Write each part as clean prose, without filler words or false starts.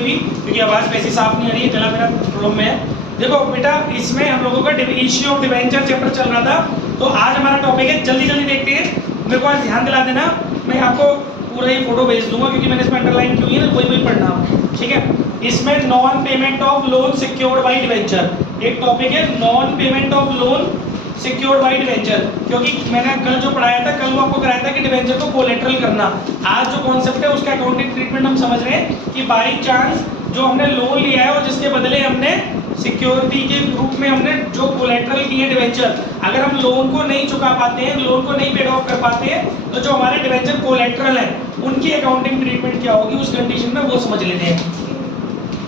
भी, क्योंकि आवाज़ वैसी साफ नहीं आ रही है, चला मेरा रूम में है। देखो बेटा, इसमें हम लोगों का इश्यू ऑफ डिवेंचर चैप्टर चल रहा था, तो आज हमारा टॉपिक है, जल्दी जल्दी देखते हैं। मेरे को आज ध्यान दिला देना, मैं आपको पूरा ही फोटो भेज दूंगा, क्योंकि मैंने इसमें अंडरलाइन की हुई है ना, वही वही पढ़ना, ठीक है। इसमें non payment of loan secured by debenture एक टॉपिक है, non payment of loan secured by debenture, क्योंकि मैंने कल जो पढ़ाया था, कल वो आपको कराया था कि डिवेंचर को कोलेटरल करना। आज जो कॉन्सेप्ट है उसका अकाउंटिंग ट्रीटमेंट हम समझ रहे हैं कि बाई चांस जो हमने लोन लिया है और जिसके बदले हमने सिक्योरिटी के रूप में हमने जो कोलेटरल किए डिवेंचर, अगर हम लोन को नहीं चुका पाते हैं, लोन को नहीं पेड ऑफ कर पाते हैं, तो जो हमारे डिवेंचर कोलेटरल है उनकी अकाउंटिंग ट्रीटमेंट क्या होगी उस कंडीशन में, वो समझ लेते हैं।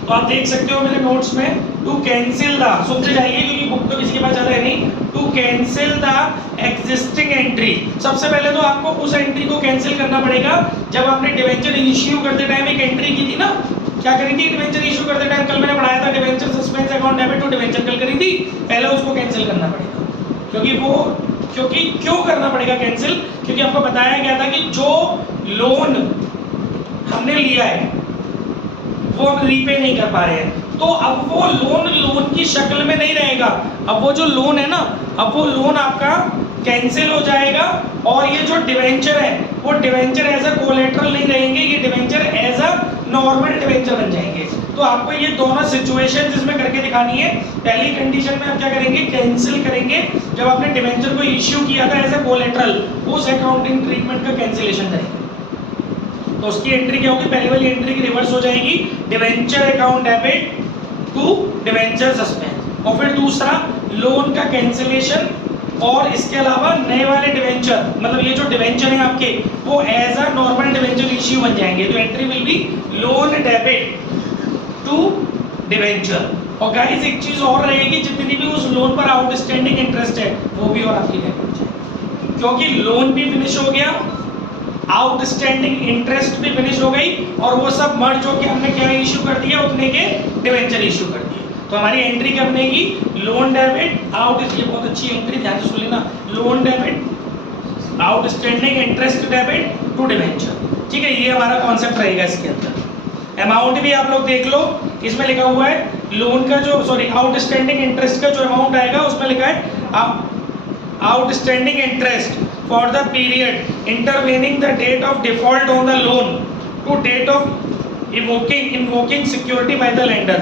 तो आप देख सकते हो मेरे नोट्स में, टू कैंसिल द, सुनते जाइए क्योंकि बुक तो किसी के पास ज्यादा है नहीं, to cancel the existing entry. सबसे पहले तो आपको उस एंट्री को कैंसिल करना पड़ेगा जब आपने डिवेंचर इश्यू करते टाइम एक एंट्री की थी ना, क्या करी थी डिवेंचर इश्यू करते टाइम, कल मैंने पढ़ाया था debenture suspense account debit to debenture, कल करी थी, पहले उसको कैंसिल करना पड़ेगा। क्योंकि क्यों करना पड़ेगा कैंसिल, क्योंकि आपको बताया गया था कि जो लोन हमने लिया है वो हम रीपे नहीं कर पा रहे हैं, तो अब वो लोन की शक्ल में नहीं रहेगा। अब वो जो लोन है ना, अब वो लोन आपका कैंसिल हो जाएगा, और ये जो डिवेंचर है वो डिवेंचर एज अ कोलेटरल नहीं रहेंगे, ये debenture as a normal debenture बन जाएंगे। तो आपको ये दोनों सिचुएशन इसमें करके दिखानी है। पहली कंडीशन में आप क्या करेंगे, कैंसिल करेंगे, जब आपने डिवेंचर को इश्यू किया था एज अ कोलेटरल, उस अकाउंटिंग ट्रीटमेंट का कैंसिलेशन करेंगे। तो उसकी एंट्री क्या होगी, पहले वाली एंट्री की रिवर्स हो जाएगी, debenture account debit to debenture suspense, और फिर दूसरा लोन का कैंसिलेशन, और इसके अलावा नए वाले डिवेंचर, मतलब ये जो डिवेंचर है आपके वो as a normal debenture issue बन जाएंगे। तो entry will be loan debit to debenture. और गाइस एक चीज और रहेगी, जितनी भी उस लोन पर आउटस्टैंडिंग इंटरेस्ट है वो भी और आपकी डेबिट हो जाएगी, क्योंकि लोन भी फिनिश हो गया, आउटस्टैंडिंग इंटरेस्ट भी फिनिश हो गई, और वो सब मर्ज होके हमने क्या इश्यू कर दिया, उतने के डिवेंचर इश्यू कर दिए। तो हमारी एंट्री क्या बनेगी, लोन डेबिट आउट, ये बहुत अच्छी एंट्री, ध्यान से सुन लेना, loan debit outstanding interest debit to debenture, ठीक है। ये हमारा कॉन्सेप्ट रहेगा इसके अंदर। अमाउंट भी आप लोग देख लो, इसमें लिखा हुआ है लोन का जो, सॉरी आउटस्टैंडिंग इंटरेस्ट का जो अमाउंट आएगा उसमें लिखा है outstanding interest for the period intervening the date of default on the loan to date of invoking security by the lender।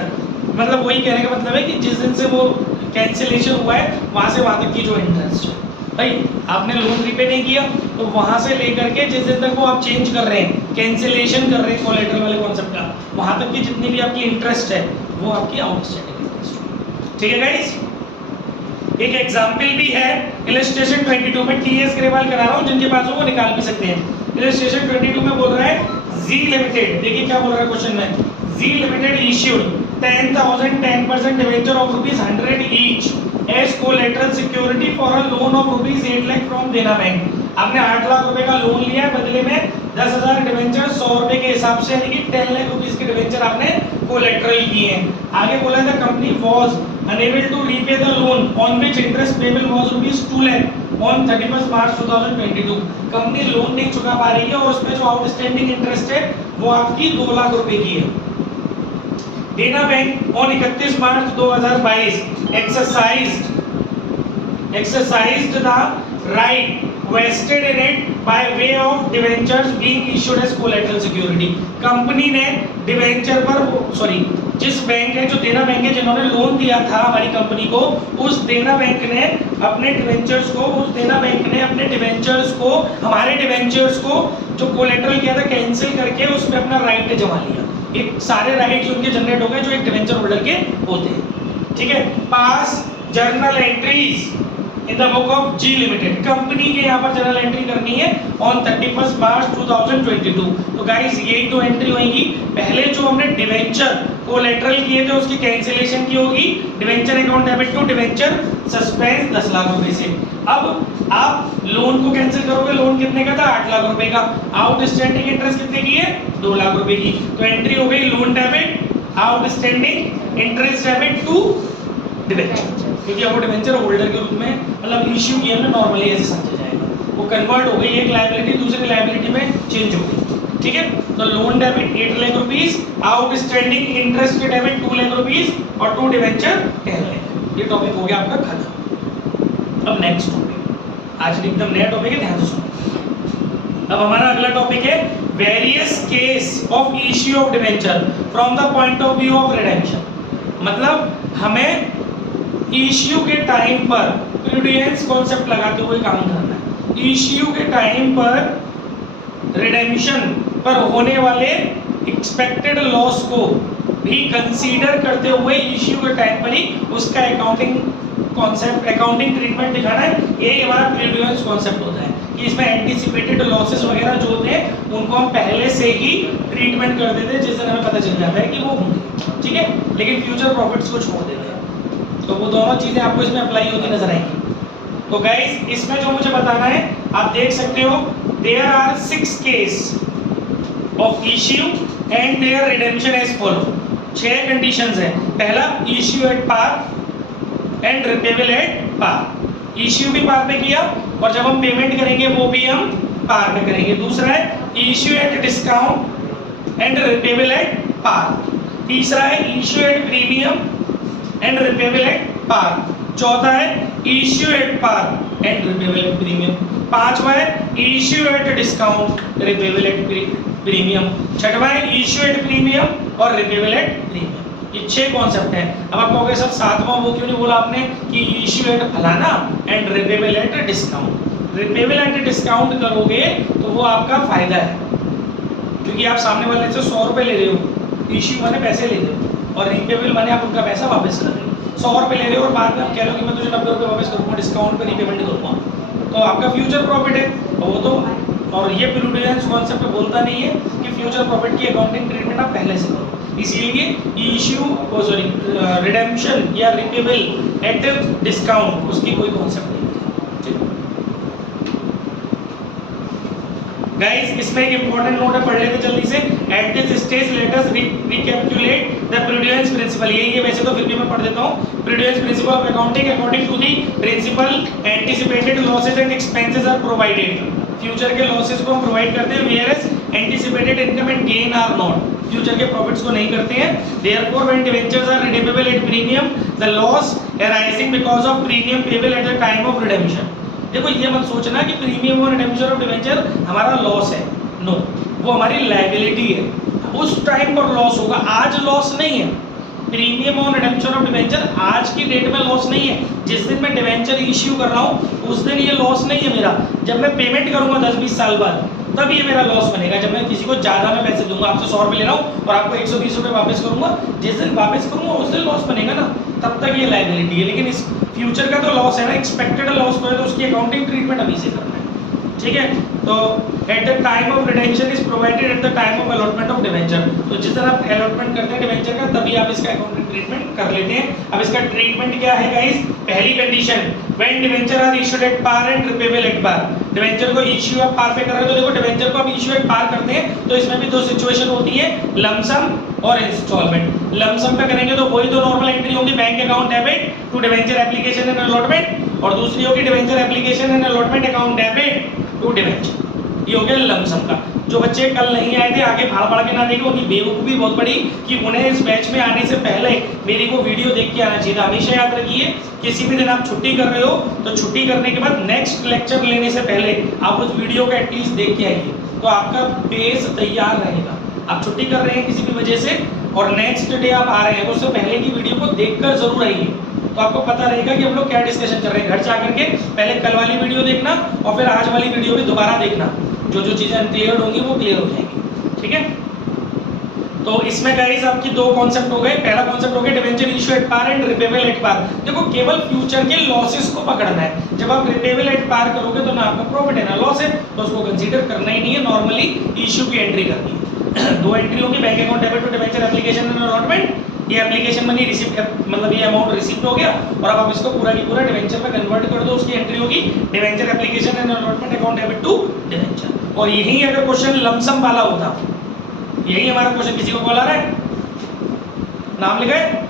मतलब वही कहने का मतलब है कि जिस दिन से वो कैंसिलेशन हुआ है वहां से वहां तक की जो इंटरेस्ट है, भाई आपने लोन रीपे नहीं किया तो वहां से लेकर के जिस दिन तक वो आप चेंज कर रहे हैं, कैंसिलेशन कर रहे हैं कोलेटरल वाले कॉन्सेप्ट का, वहां तक की जितनी भी आपकी इंटरेस्ट है वो आपकी आउटस्टैंडिंग इंटरेस्ट, ठीक है गाइस। एक एग्जाम्पल भी है इलस्ट्रेशन 22 में, टीएस ग्रेवाल करा रहा हूँ, जिनके पास हो वो निकाल भी सकते हैं। इलस्ट्रेशन 22 में बोल रहा है जी लिमिटेड, देखिए क्या बोल रहा है क्वेश्चन में, G limited issued 10,000 10% debenture of ₹100 each as collateral security for a loan of ₹8 lakh from Dena bank. आपने 8 लाख रुपए का लोन लिया है, बदले में 10,000 डिवेंचर 100 रुपए के हिसाब से, यानी कि 10 लाख रुपीस के डिवेंचर आपने कोलेटरल किए हैं। आगे बोला था company was unable to repay the loan on which interest payable was ₹2 lakh on 31st March 2022। Company loan नहीं चुका पा रही है और उसमें जो आउटस्टैंडिंग इंटरेस्ट है वो आपकी 2 लाख रुपए की है। देना bank on 31 March 2022 exercised the right vested in it by way of debentures being issued as collateral security। Company ने डिवेंचर पर, सॉरी जिस बैंक है, जो देना बैंक है, जिन्होंने लोन दिया था हमारी कंपनी को, उस देना बैंक ने अपने डिवेंचर्स को, हमारे डिवेंचर्स को जो कोलेटरल किया था कैंसिल करके उसमें अपना राइट जमा लिया। एक सारे राइट्स उनके जनरेट हो गए जो एक डिवेंचर होल्डर के होते हैं, ठीक है। Pass journal entries in the book of G limited, company के यहाँ पर जर्नल एंट्री करनी है ऑन 31 मार्च 2022। तो गाइस यही दो एंट्री होगी, पहले जो हमने डिवेंचर कोलेटरल किए थे उसकी कैंसिलेशन की होगी, debenture account debit to debenture suspense 10 lakh रुपए से। अब आप लोन को कैंसिल करोगे, लोन कितने का था, 8 लाख रुपए का, आउटस्टैंडिंग इंटरेस्ट कितने की है, 2 लाख रुपए की। तो एंट्री हो गई loan debit outstanding interest debit to debenture, क्योंकि अब वो डिवेंचर होल्डर के रूप में, मतलब इश्यू किया हमने, नॉर्मली ऐसे समझा जाएगा, वो कन्वर्ट हो गई, एक लायबिलिटी दूसरी लायबिलिटी में चेंज हो गई। ठीक है। तो loan debit 8 lakh rupees, outstanding interest debit 2 lakh rupees और टू डिवेंचर 10 लाख। ये टॉपिक हो गया आपका खत्म। अब नेक्स्ट टॉपिक, आज एकदम नया टॉपिक है, ध्यान से सुनो। अब हमारा अगला टॉपिक है various case of issue of debenture from the point of view of redemption. मतलब हमें इश्यू के टाइम पर प्रूडेंस कॉन्सेप्ट लगाते हुए काम करना है। इश्यू के टाइम पर रिडेम्पशन पर होने वाले एक्सपेक्टेड लॉस को भी कंसीडर करते हुए इश्यू के टाइम पर ही उसका अकाउंटिंग कॉन्सेप्ट, अकाउंटिंग ट्रीटमेंट दिखाना है। ये हमारा प्रूडेंस कॉन्सेप्ट होता है कि इसमें एंटीसिपेटेड लॉसेस वगैरह जो होते हैं उनको हम पहले से ही ट्रीटमेंट कर देते हैं, जिससे हमें पता चल जाता है कि वो होंगे, ठीक है। लेकिन फ्यूचर प्रॉफिट्स को छोड़ देते हैं, तो वो दोनों चीज़ें आपको इसमें अप्लाई होती नजर आएंगी। तो गाइस इसमें जो मुझे बताना है आप देख सकते हो, there are 6 case of issue and their redemption as follow. 6 conditions है। पहला, issue at par and repayable at par. Issue भी पार पे किया और जब हम पेमेंट करेंगे वो भी हम पार पे करेंगे। दूसरा है issue at discount and repayable at par. तीसरा है issue at premium and repayable at par. चौथा है issue at par and repayable at premium. पांचवा है issue at discount repayable at premium. छठवा है इश्यू एट प्रीमियम और रिपेबल एट प्रीमियम। ये 6 कॉन्सेप्ट हैं। अब आप कहोगे सर सातवां वो क्यों नहीं बोला आपने कि इश्यू एट फलाना and repayable eight discount. Repayable at discount करोगे तो वो आपका फायदा है, क्योंकि आप सामने वाले से 100 रुपये ले रहे हो, इश्यू माने पैसे ले रहे हो और रिपेबल माने आप उनका पैसा वापस कर रहे हो। 100 रुपये ले रहे हो और बाद में आप कह रहे हो कि मैं तुझे 90 रुपये वापस करूँगा, डिस्काउंट पर रिपेमेंट करूँगा, तो आपका फ्यूचर प्रॉफिट है वो तो। और ये प्रूडेंस कॉन्सेप्ट बोलता नहीं है कि फ्यूचर प्रॉफिट की अकाउंटिंग ट्रीटमेंट आप पहले से करो। इसीलिए इश्यू रिडेम्पशन या रिपेबल एट डिस्काउंट उसकी कोई कॉन्सेप्ट नहीं है। गाइस इसमें एक इंपॉर्टेंट नोट है, पढ़ लेते जल्दी से। At this stage let us recapitulate the prudence principle. यही है, वैसे तो फिर भी मैं पढ़ देता हूँ। Prudence principle of accounting according to the principle anticipated losses and expenses are provided. Future के लॉसेस को हम प्रोवाइड करते हैं, whereas anticipated income and gain are not. Future के प्रॉफिट्स को नहीं करते हैं। Therefore when debentures are redeemable at premium the loss arising because of premium payable at the time of redemption. देखो ये मत सोचना कि प्रीमियम और रिडेम्पशन ऑफ डिबेंचर हमारा लॉस है, नो, वो हमारी लायबिलिटी है। उस टाइम पर लॉस होगा, आज लॉस नहीं है। प्रीमियम और रिडेम्पशन ऑफ डिबेंचर आज की डेट में लॉस नहीं है। जिस दिन मैं डिबेंचर इश्यू कर रहा हूँ उस दिन ये लॉस नहीं है मेरा। जब मैं पेमेंट करूंगा 10-20 साल बाद तब ये मेरा लॉस बनेगा। जब मैं किसी को ज़्यादा में पैसे दूंगा, आपसे 100 रुपये ले रहा हूँ और आपको 120 रुपये वापस करूंगा, जिस दिन वापस करूंगा उस दिन लॉस बनेगा ना, तब तक ये लायबिलिटी है। लेकिन इस फ्यूचर का तो लॉस है ना, एक्सपेक्टेड लॉस तो है, तो उसकी अकाउंटिंग ट्रीटमेंट अभी से करना है, ठीक है। तो eight the time of redemption is provided eight the time of allotment of debenture. तो जिस तरह आप अलॉटमेंट करते हैं डिबेंचर का तभी आप इसका अकाउंटिंग ट्रीटमेंट कर लेते हैं। अब इसका ट्रीटमेंट क्या है गाइस? पहली condition, when debenture are issued at par and repayable at par. Debenture को इश्यू आप पार पे कर रहे हो, तो देखो डिबेंचर को आप इश्यू एट पार करते हैं तो इसमें भी 2 सिचुएशन होती है, लमसम और इंस्टॉलमेंट। लमसम पे करेंगे तो वही 2 नॉर्मल एंट्री होगी, bank account debit to debenture application and allotment, और दूसरी होगी debenture application and allotment account debit to debenture. ये हो गया लमसम का। जो बच्चे कल नहीं आए थे आगे फाड़ के ना देखे, उनकी बेवकूफ़ी बहुत बड़ी कि उन्हें इस बैच में आने से पहले मेरी वो वीडियो देख के आना चाहिए था। हमेशा याद रखिए, किसी भी दिन आप छुट्टी कर रहे हो तो छुट्टी करने के बाद नेक्स्ट लेक्चर लेने से पहले आप उस वीडियो को एटलीस्ट देख के आइए, तो आपका बेस तैयार रहेगा। आप छुट्टी कर रहे हैं किसी भी वजह से और नेक्स्ट डे आप आ रहे हैं तो उससे पहले की वीडियो को देखकर जरूर आइए, तो आपको पता रहेगा कि हम लोग क्या डिस्कशन कर रहे हैं। घर जाकर के पहले कल वाली वीडियो देखना और फिर आज वाली वीडियो भी दोबारा देखना, जो जो चीज़ें अनक्लियर होंगी वो क्लियर हो जाएंगी, ठीक है। तो इसमें गाइस आपकी 2 कॉन्सेप्ट हो गए। पहला कॉन्सेप्ट हो गया debenture issue at par and repayable at par. देखो केवल फ्यूचर के लॉसेस को पकड़ना है। जब आप रिपेबल एट पार करोगे तो ना आपका प्रॉफिट है ना लॉस है, तो उसको कंसीडर करना ही नहीं है, नॉर्मली इशू की एंट्री करनी है। 2 एंट्री होगी, bank account debit to debenture application and allotment. ये एप्लीकेशन मनी रिसीप्ट, मतलब ये अमाउंट रिसीप्ट हो गया और अब आप इसको पूरा की पूरा डिबेंचर में कन्वर्ट कर दो, उसकी एंट्री होगी debenture application and allotment account debit to debenture. और यही अगर क्वेश्चन लमसम वाला होता, यही हमारा क्वेश्चन, किसी को कॉल आ रहा है? नाम लिखा है?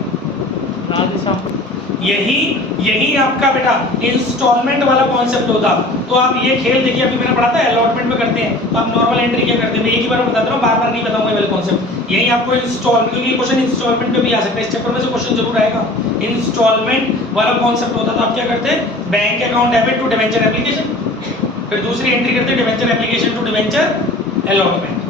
यही आपका बेटा इंस्टॉलमेंट वाला कॉन्सेप्ट होता। तो आप ये खेल देखिए, अभी मैंने पढ़ा था अलॉटमेंट में करते हैं, तो आप नॉर्मल एंट्री क्या करते हैं, मैं एक ही बार बताता हूँ, बार बार नहीं बताऊंगा ये वाला कॉन्सेप्ट। यही आपको इंस्टॉलमेंट, क्योंकि ये क्वेश्चन इंस्टॉलमेंट पे भी आ सकता है, इस चैप्टर में से क्वेश्चन जरूर आएगा। इंस्टॉलमेंट वाला कॉन्सेप्ट होता, तो आप क्या करते हैं, bank account debit to debenture application, फिर दूसरी एंट्री करते हैं debenture application to debenture allotment,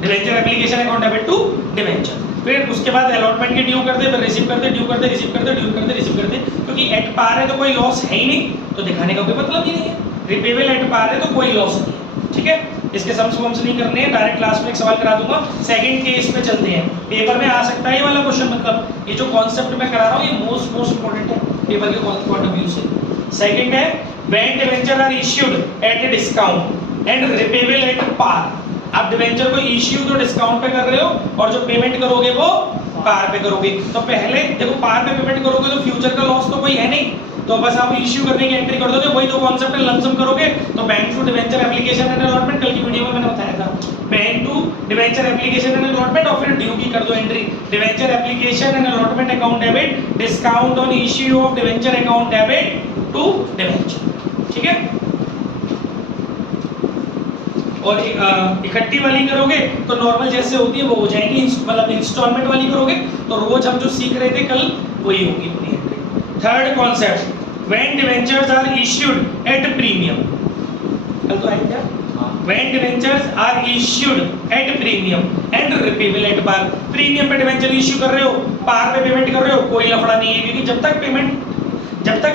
debenture application account debit to debenture, फिर उसके बाद अलॉटमेंट के ड्यू करते, फिर रिसीव करते, ड्यू करते, रिसीव करते, ड्यू करते, रिसीव करते, क्योंकि एट पार है तो कोई लॉस है ही नहीं, तो दिखाने का कोई मतलब ही नहीं है। रिपेबल एट पार है तो कोई लॉस नहीं है, ठीक है। इसके सम्स वम्स नहीं करने हैं, डायरेक्ट क्लास में एक सवाल करा दूंगा। सेकंड केस पे चलते हैं, पेपर में आ सकता है ये वाला क्वेश्चन, मतलब ये जो कॉन्सेप्ट मैं करा रहा हूँ ये मोस्ट इंपॉर्टेंट है पेपर के पॉइंट ऑफ व्यू से। सेकंड है when debenture are issued at a discount and repayable at par. आप डिवेंचर को इश्यू तो डिस्काउंट पे कर रहे हो और जो पेमेंट करोगे वो पार पे करोगे। तो पहले देखो, पार पे पेमेंट करोगे तो फ्यूचर का लॉस तो कोई है नहीं, तो बस आप इश्यू करने की एंट्री कर दोगे, वही तो कॉन्सेप्ट है, लमसम करोगे। तो bank to debenture application and allotment, कल की वीडियो में मैंने बताया था, bank to debenture application and allotment, और फिर ड्यू की कर दो entry, debenture application and allotment account debit, discount on issue of debenture account debit to debenture, ठीक है। और इकट्ठी वाली करोगे तो नॉर्मल जैसे होती है वो हो जाएगी, मतलब इंस्टॉलमेंट वाली करोगे तो रोज हम जो सीख रहे थे कल वही होगी पूरी entry. Third concept, when debentures are issued at premium, कल तो आया क्या, when debentures are issued at premium and repayable at par. Premium पे डिवेंचर इश्यू कर रहे हो, पार पे पेमेंट कर रहे हो, कोई लफड़ा नहीं है, क्योंकि जब तक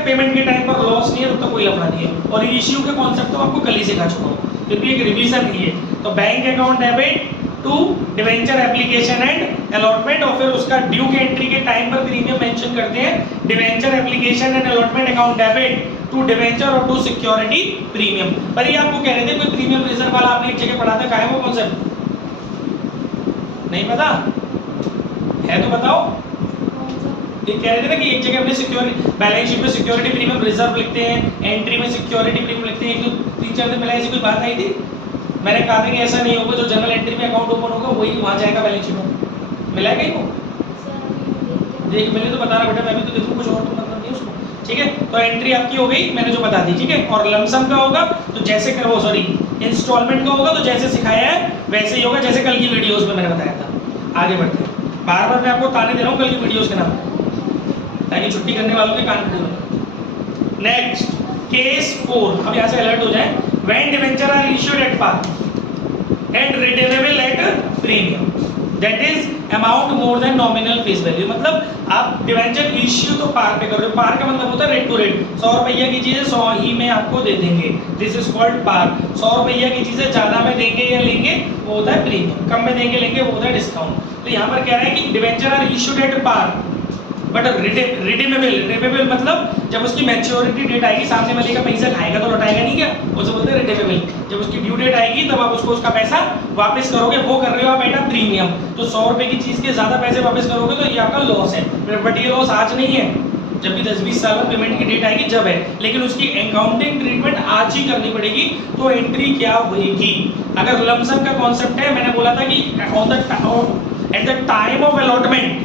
पेमेंट के टाइम पर लॉस नहीं है तब तक कोई लफड़ा नहीं है। और इश्यू के कॉन्सेप्ट तो आपको कल ही सिखा चुका हूं, फिर भी एक रिवीजन ही है। तो bank account debit to debenture application and allotment, और फिर उसका ड्यू के एंट्री के टाइम पर प्रीमियम मेंशन करते हैं, debenture application and allotment account debit to debenture और टू सिक्योरिटी प्रीमियम। पर ये आपको कह रहे थे कोई प्रीमियम रिजर्व वाला आपने एक जगह पढ़ा था, कहाँ है वो कॉन्सेप्ट, नहीं पता है तो बताओ। ये कह रहे थे ना कि एक जगह अपने सिक्योरिटी बैलेंस शीट में सिक्योरिटी प्रीमियम रिजर्व लिखते हैं, एंट्री में सिक्योरिटी प्रीमियम लिखते हैं। एक 3-4 दिन पहले ऐसी कोई बात आई थी, मैंने कहा था कि ऐसा नहीं होगा, जो जनरल एंट्री में अकाउंट ओपन होगा वही वहाँ जाएगा बैलेंस शीट में, मिला है कहीं वो, देख मिले तो बताना बेटा, मैं भी तो देखूँ, कुछ और तो मतलब नहीं उसको, ठीक है। तो एंट्री आपकी हो गई, मैंने जो बता दी, ठीक है। और लमसम का होगा तो जैसे कर वो सॉरी इंस्टॉलमेंट का होगा तो जैसे सिखाया है वैसे ही होगा, जैसे कल की वीडियोस में मैंने बताया था। आगे बढ़ते हैं, बार बार मैं आपको ताने दे रहा हूँ कल की वीडियोस के नाम पर, ताकि छुट्टी करने वालों के कान खड़े हो। नेक्स्ट केस 4, अब यहाँ से अलर्ट हो जाए, when debenture are issued at par and redeemable at premium, that is amount more than nominal face value. मतलब आप डिवेंचर इश्यू तो पार पे कर रहे हो, पार का मतलब होता है रेट टू रेट, 100 रुपया की चीजें 100 ही में आपको दे देंगे, दिस इज कॉल्ड पार। 100 रुपया की चीजें ज्यादा में देंगे या लेंगे वो होता है प्रीमियम, कम में देंगे लेंगे वो होता है डिस्काउंट। तो यहाँ पर कह रहा है कि debenture are issued at par but redeemable मतलब जब उसकी मैच्योरिटी डेट आएगी, सामने वाले का पैसा खाएगा तो लौटाएगा नहीं, क्या उसे बोलते हैं रिडीमेबल। जब उसकी ड्यू डेट आएगी तब आप उसको उसका पैसा वापस करोगे, वो कर रहे हो आप बेटा प्रीमियम। तो 100 रुपए की चीज के ज्यादा पैसे वापस करोगे तो ये आपका लॉस है, बट ये लॉस आज नहीं है, जब भी 10-20 साल में पेमेंट की डेट आएगी जब है, लेकिन उसकी अकाउंटिंग ट्रीटमेंट आज ही करनी पड़ेगी। तो एंट्री क्या होगी, अगर लमसम का कॉन्सेप्ट है, मैंने बोला था कि eight the time of allotment,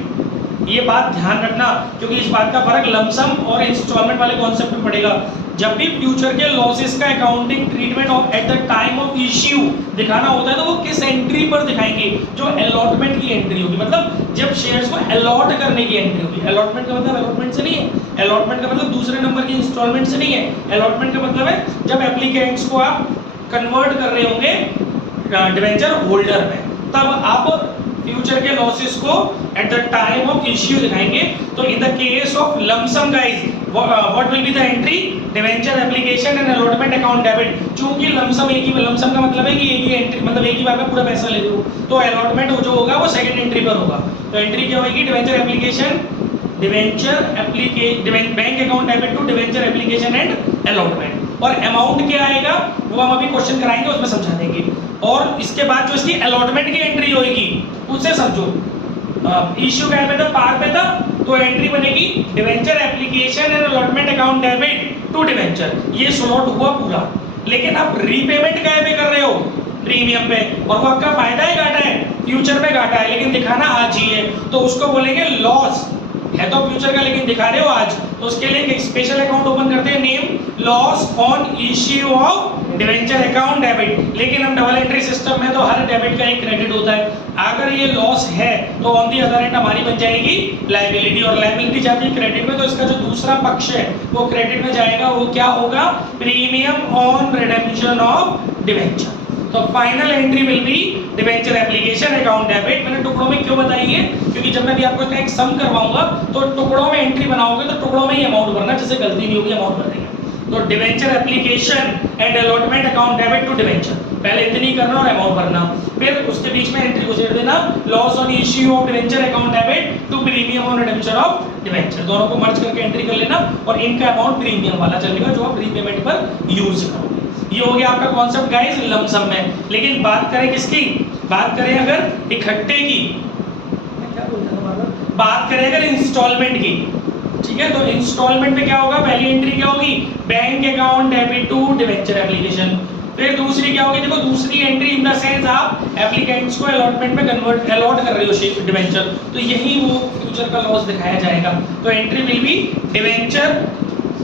ये बात ध्यान रखना, क्योंकि इस बात का फर्क लमसम और इंस्टॉलमेंट वाले कॉन्सेप्ट में पड़ेगा। जब भी फ्यूचर के लॉसेस का accounting treatment at the time of issue दिखाना होता है तो वो किस एंट्री पर दिखाएंगे, जो अलॉटमेंट की एंट्री होगी, मतलब जब शेयर्स को अलॉट करने की एंट्री होगी। अलॉटमेंट का मतलब अलॉटमेंट से नहीं है, अलॉटमेंट का मतलब दूसरे नंबर की इंस्टॉलमेंट से नहीं है। अलॉटमेंट का मतलब है जब एप्लीकेंट्स को आप कन्वर्ट कर रहे होंगे डिवेंचर होल्डर में, तब आप फ्यूचर के लॉसेस को eight the time of issue दिखाएंगे। तो in the case of lump sum guys, what will be the entry, debenture application and allotment account debit. चूंकि लमसम एक ही, लमसम का मतलब है कि एक ही एंट्री, मतलब एक ही बार में पूरा पैसा ले लो, तो अलॉटमेंट जो होगा वो सेकंड एंट्री पर होगा। तो एंट्री क्या होगी, debenture application, bank account debit to debenture application and allotment. और अमाउंट क्या आएगा वो हम अभी क्वेश्चन कराएंगे, उसमें समझा देंगे। और इसके बाद जो इसकी अलॉटमेंट की एंट्री होगी उससे समझो, इश्यू क्या पे था, पार पे था, तो एंट्री बनेगी debenture application and allotment account debit to debenture, ये स्लॉट हुआ पूरा। लेकिन आप रीपेमेंट क्या पे कर रहे हो, प्रीमियम पे, और वो आपका फायदा है घाटा है, फ्यूचर में घाटा है लेकिन दिखाना आज ही है, तो उसको बोलेंगे लॉस है तो फ्यूचर का लेकिन दिखा रहे हो आज, तो उसके लिए एक स्पेशल अकाउंट ओपन करते हैं, name loss on issue of debenture account debit. लेकिन हम डबल एंट्री सिस्टम में तो हर डेबिट का एक क्रेडिट होता है, अगर ये लॉस है तो ऑन दी अदर एंड हमारी बन जाएगी लायबिलिटी, और लायबिलिटी जाती है क्रेडिट में, तो इसका जो दूसरा पक्ष है वो क्रेडिट में जाएगा, वो क्या होगा, premium on redemption of debenture. तो final entry will be debenture application account debit. मैंने टुकड़ों में क्यों बताई है, क्योंकि जब मैं भी आपको एक सम करवाऊंगा तो टुकड़ों में एंट्री बनाओगे तो टुकड़ों में ही अमाउंट भरना, जिससे गलती नहीं होगी अमाउंट भर देंगे। तो debenture application and allotment account debit to debenture, पहले इतनी करना और अमाउंट भरना, फिर उसके बीच में एंट्री गुजर देना, loss on issue of debenture account debit to premium on redemption of debenture, दोनों को मर्ज करके एंट्री कर लेना, और इनका अमाउंट प्रीमियम वाला चलेगा जो आप रीपेमेंट पर यूज करोगे। ये हो गया आपका कॉन्सेप्ट गाइस लमसम में। लेकिन बात करें किसकी, बात करें अगर इकट्ठे की, बात करें अगर इंस्टॉलमेंट की, ठीक है, तो इंस्टॉलमेंट में क्या होगा, पहली एंट्री क्या होगी, bank account debit to debenture application, फिर दूसरी क्या होगी, देखो दूसरी एंट्री इन द सेंस आप एप्लीकेंट्स को अलॉटमेंट में कन्वर्ट अलॉट कर रहे हो डिवेंचर, तो यही वो फ्यूचर का लॉस दिखाया जाएगा। तो एंट्री विल बी डिवेंचर,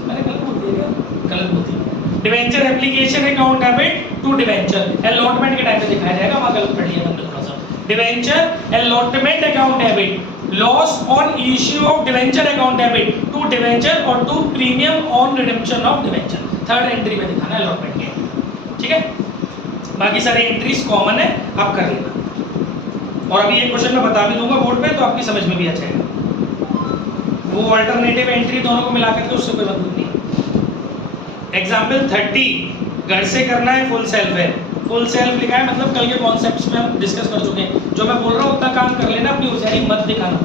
मैंने गलत बोल दिया क्या, गलत बोल दिया, debenture application account debit to debenture allotment के टाइम पे दिखाया जाएगा, वहां गलत पढ़ लिया हमने थोड़ा सा। Debenture allotment account debit, loss on issue of debenture account debit to debenture और to premium on redemption of debenture, third entry में दिखाना है अलॉटमेंट के, ठीक है। बाकी सारे एंट्रीज कॉमन है, आप कर लेना, और अभी एक क्वेश्चन मैं बता भी दूंगा बोर्ड पे तो आपकी समझ में भी आ जाएगा, वो अल्टरनेटिव एंट्री दोनों को मिला करके उससे कोई मतलब नहीं। एग्जाम्पल 30, घर से करना है फुल सेल्फ है, फुल सेल्फ लिखा है मतलब कल के कॉन्सेप्ट्स में हम डिस्कस कर चुके हैं, जो मैं बोल रहा हूँ उतना काम कर लेना, अपनी होशियारी मत दिखाना,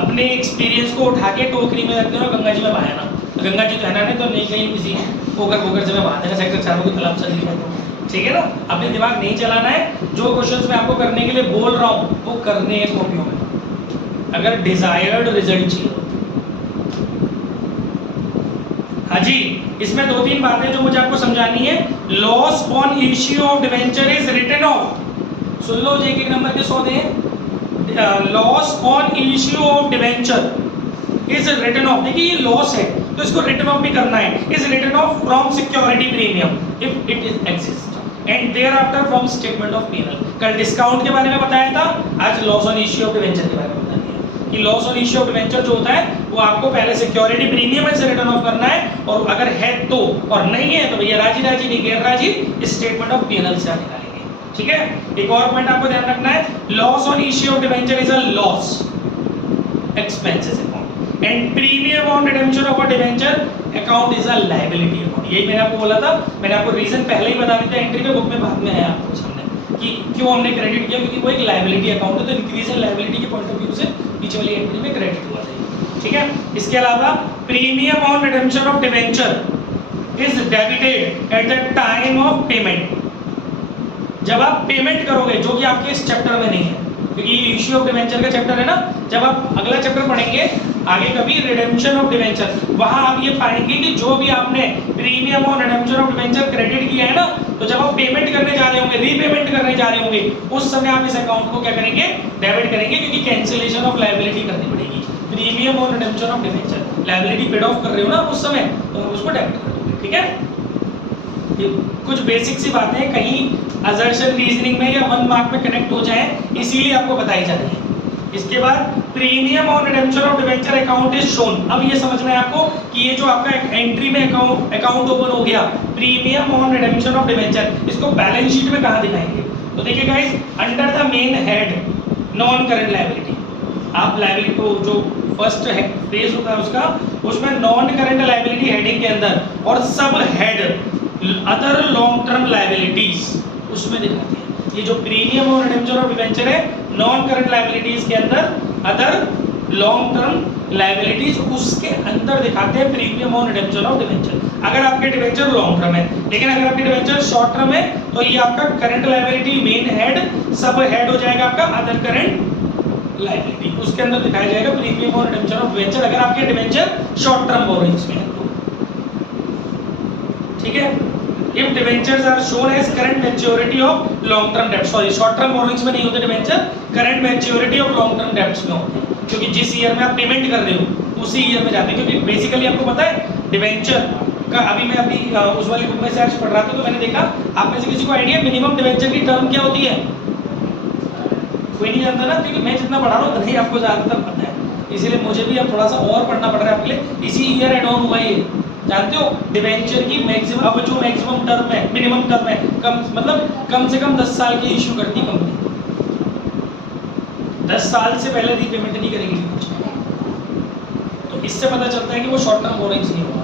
अपने एक्सपीरियंस को उठा के टोकरी में रख देना, गंगा जी में बहाना, गंगा जी तो है ना, नहीं तो नहीं कहीं किसी पोकर से मैं बहा देना, सेक्टर 4 की तालाब से लिखा, ठीक है ना। अपने दिमाग नहीं चलाना है, जो क्वेश्चंस मैं आपको करने के लिए बोल रहा हूँ वो करने हैं कॉपियों में, अगर डिजायर्ड रिजल्ट चाहिए। हाँ जी, इसमें 2-3 बातें जो मुझे आपको समझानी है। Loss on issue of debenture is written off, सुन लो जी, एक नंबर के 100 दें। Loss on issue of debenture is written off, देखिए ये लॉस है तो इसको रिटन ऑफ भी करना है, is written off from security premium if it is exist and thereafter from statement of PNL. कल डिस्काउंट के बारे में बताया था, आज loss on issue of debenture के बारे में बता दिया कि loss on issue of debenture जो होता है वो आपको पहले सिक्योरिटी प्रीमियम से रिटर्न ऑफ करना है, और अगर है तो, और नहीं है तो भैया राजी राजी नहीं गैर राजी स्टेटमेंट ऑफ पीएनएल से निकालेंगे, ठीक है। एक और पॉइंट आपको ध्यान रखना है, loss on issue of debenture is a loss expenses account and premium on redemption of a debenture account is a liability account. यही मैंने आपको बोला था, मैंने आपको रीजन पहले ही बता दिया था, एंट्री में बुक में बाद में आया आपको सामने कि क्यों हमने क्रेडिट किया, क्योंकि वो एक लायबिलिटी अकाउंट है, तो इंक्रीज इन लायबिलिटी के पॉइंट ऑफ व्यू से पीछे वाली एंट्री में क्रेडिट हुआ था, ठीक है। इसके अलावा premium on redemption of debenture is debited eight the time of payment, जब आप पेमेंट करोगे, जो कि आपके इस चैप्टर में नहीं है, क्योंकि ये इश्यू ऑफ डिवेंचर का चैप्टर है ना, जब आप अगला चैप्टर पढ़ेंगे आगे कभी रिडेम्पशन ऑफ डिवेंचर, वहां आप ये पाएंगे कि जो भी आपने premium on redemption of debenture credit किया है ना, तो जब आप पेमेंट करने जा रहे होंगे, रीपेमेंट करने जा रहे होंगे, उस समय आप इस अकाउंट को क्या करेंगे, डेबिट करेंगे, क्योंकि कैंसिलेशन ऑफ लायबिलिटी करनी पड़ेगी। Premium on redemption of debenture liability paid of कर रहे हो ना उस समय, तो उसको डेबिट कर दोगे, ठीक है। ये कुछ बेसिक सी बातें हैं, कहीं असर्शन रीजनिंग में या 1 मार्क में कनेक्ट हो जाए, इसीलिए आपको बताई जा रही है। इसके बाद premium on redemption of debenture account is shown. अब ये समझना है आपको कि ये जो आपका एंट्री में अकाउंट ओपन हो गया, premium on redemption of debenture, इसको बैलेंस शीट में कहाँ दिखाएंगे, तो देखिए guys, under the main head non current liability, आप लायबिलिटी को जो फर्स्ट फेज होता है उसका, उसमें नॉन करंट लायबिलिटी हेडिंग के अंदर, और सब head other long term liabilities उसमें दिखाते हैं। ये जो प्रीमियम और रिडेम्पशन ऑफ डिवेंचर है, नॉन करंट लायबिलिटीज के अंदर अदर लॉन्ग टर्म लायबिलिटीज उसके अंदर दिखाते हैं प्रीमियम और रिडेम्पशन ऑफ डिवेंचर। अगर आपके डिवेंचर लॉन्ग टर्म है, लेकिन अगर आपके डिवेंचर शॉर्ट टर्म है तो ये आपका करंट लायबिलिटी मेन हेड, सब हेड हो जाएगा आपका अदर करंट लायबिलिटी, उसके अंदर दिखाया जाएगा प्रीमियम और रिडेम्पशन ऑफ डिवेंचर, अगर आपके डिवेंचर शॉर्ट टर्म बोरोइंग्स में है, ठीक है। If debentures are shown as current maturity of long term डेब्ट, सॉरी शॉर्ट टर्म बोरोइंग्स में नहीं होते debenture, current maturity of long term debts में होते हैं, क्योंकि जिस ईयर में आप पेमेंट कर रहे हो उसी ईयर में जाते हैं। क्योंकि बेसिकली आपको पता है डिवेंचर का, अभी मैं उस वाली बुक में से आज पढ़ रहा था तो मैंने देखा, आप में से किसी को आइडिया मिनिमम डिवेंचर की टर्म क्या होती है? कोई नहीं जानता ना, क्योंकि मैं जितना पढ़ा रहा हूँ उतना ही आपको ज़्यादातर पता है, इसीलिए मुझे भी अब थोड़ा सा और पढ़ना पड़ रहा है आपके लिए। इसी ईयर एड ऑन हुआ ये, जानते हो डिवेंचर की मैक्सिमम, अब जो मैक्सिमम टर्म है, मिनिमम टर्म है, कम से कम 10 साल की इशू करती कंपनी, 10 साल से पहले रीपेमेंट नहीं करेगी कुछ। तो इससे पता चलता है कि वो शॉर्ट टर्म बोरिंग्स नहीं होगा,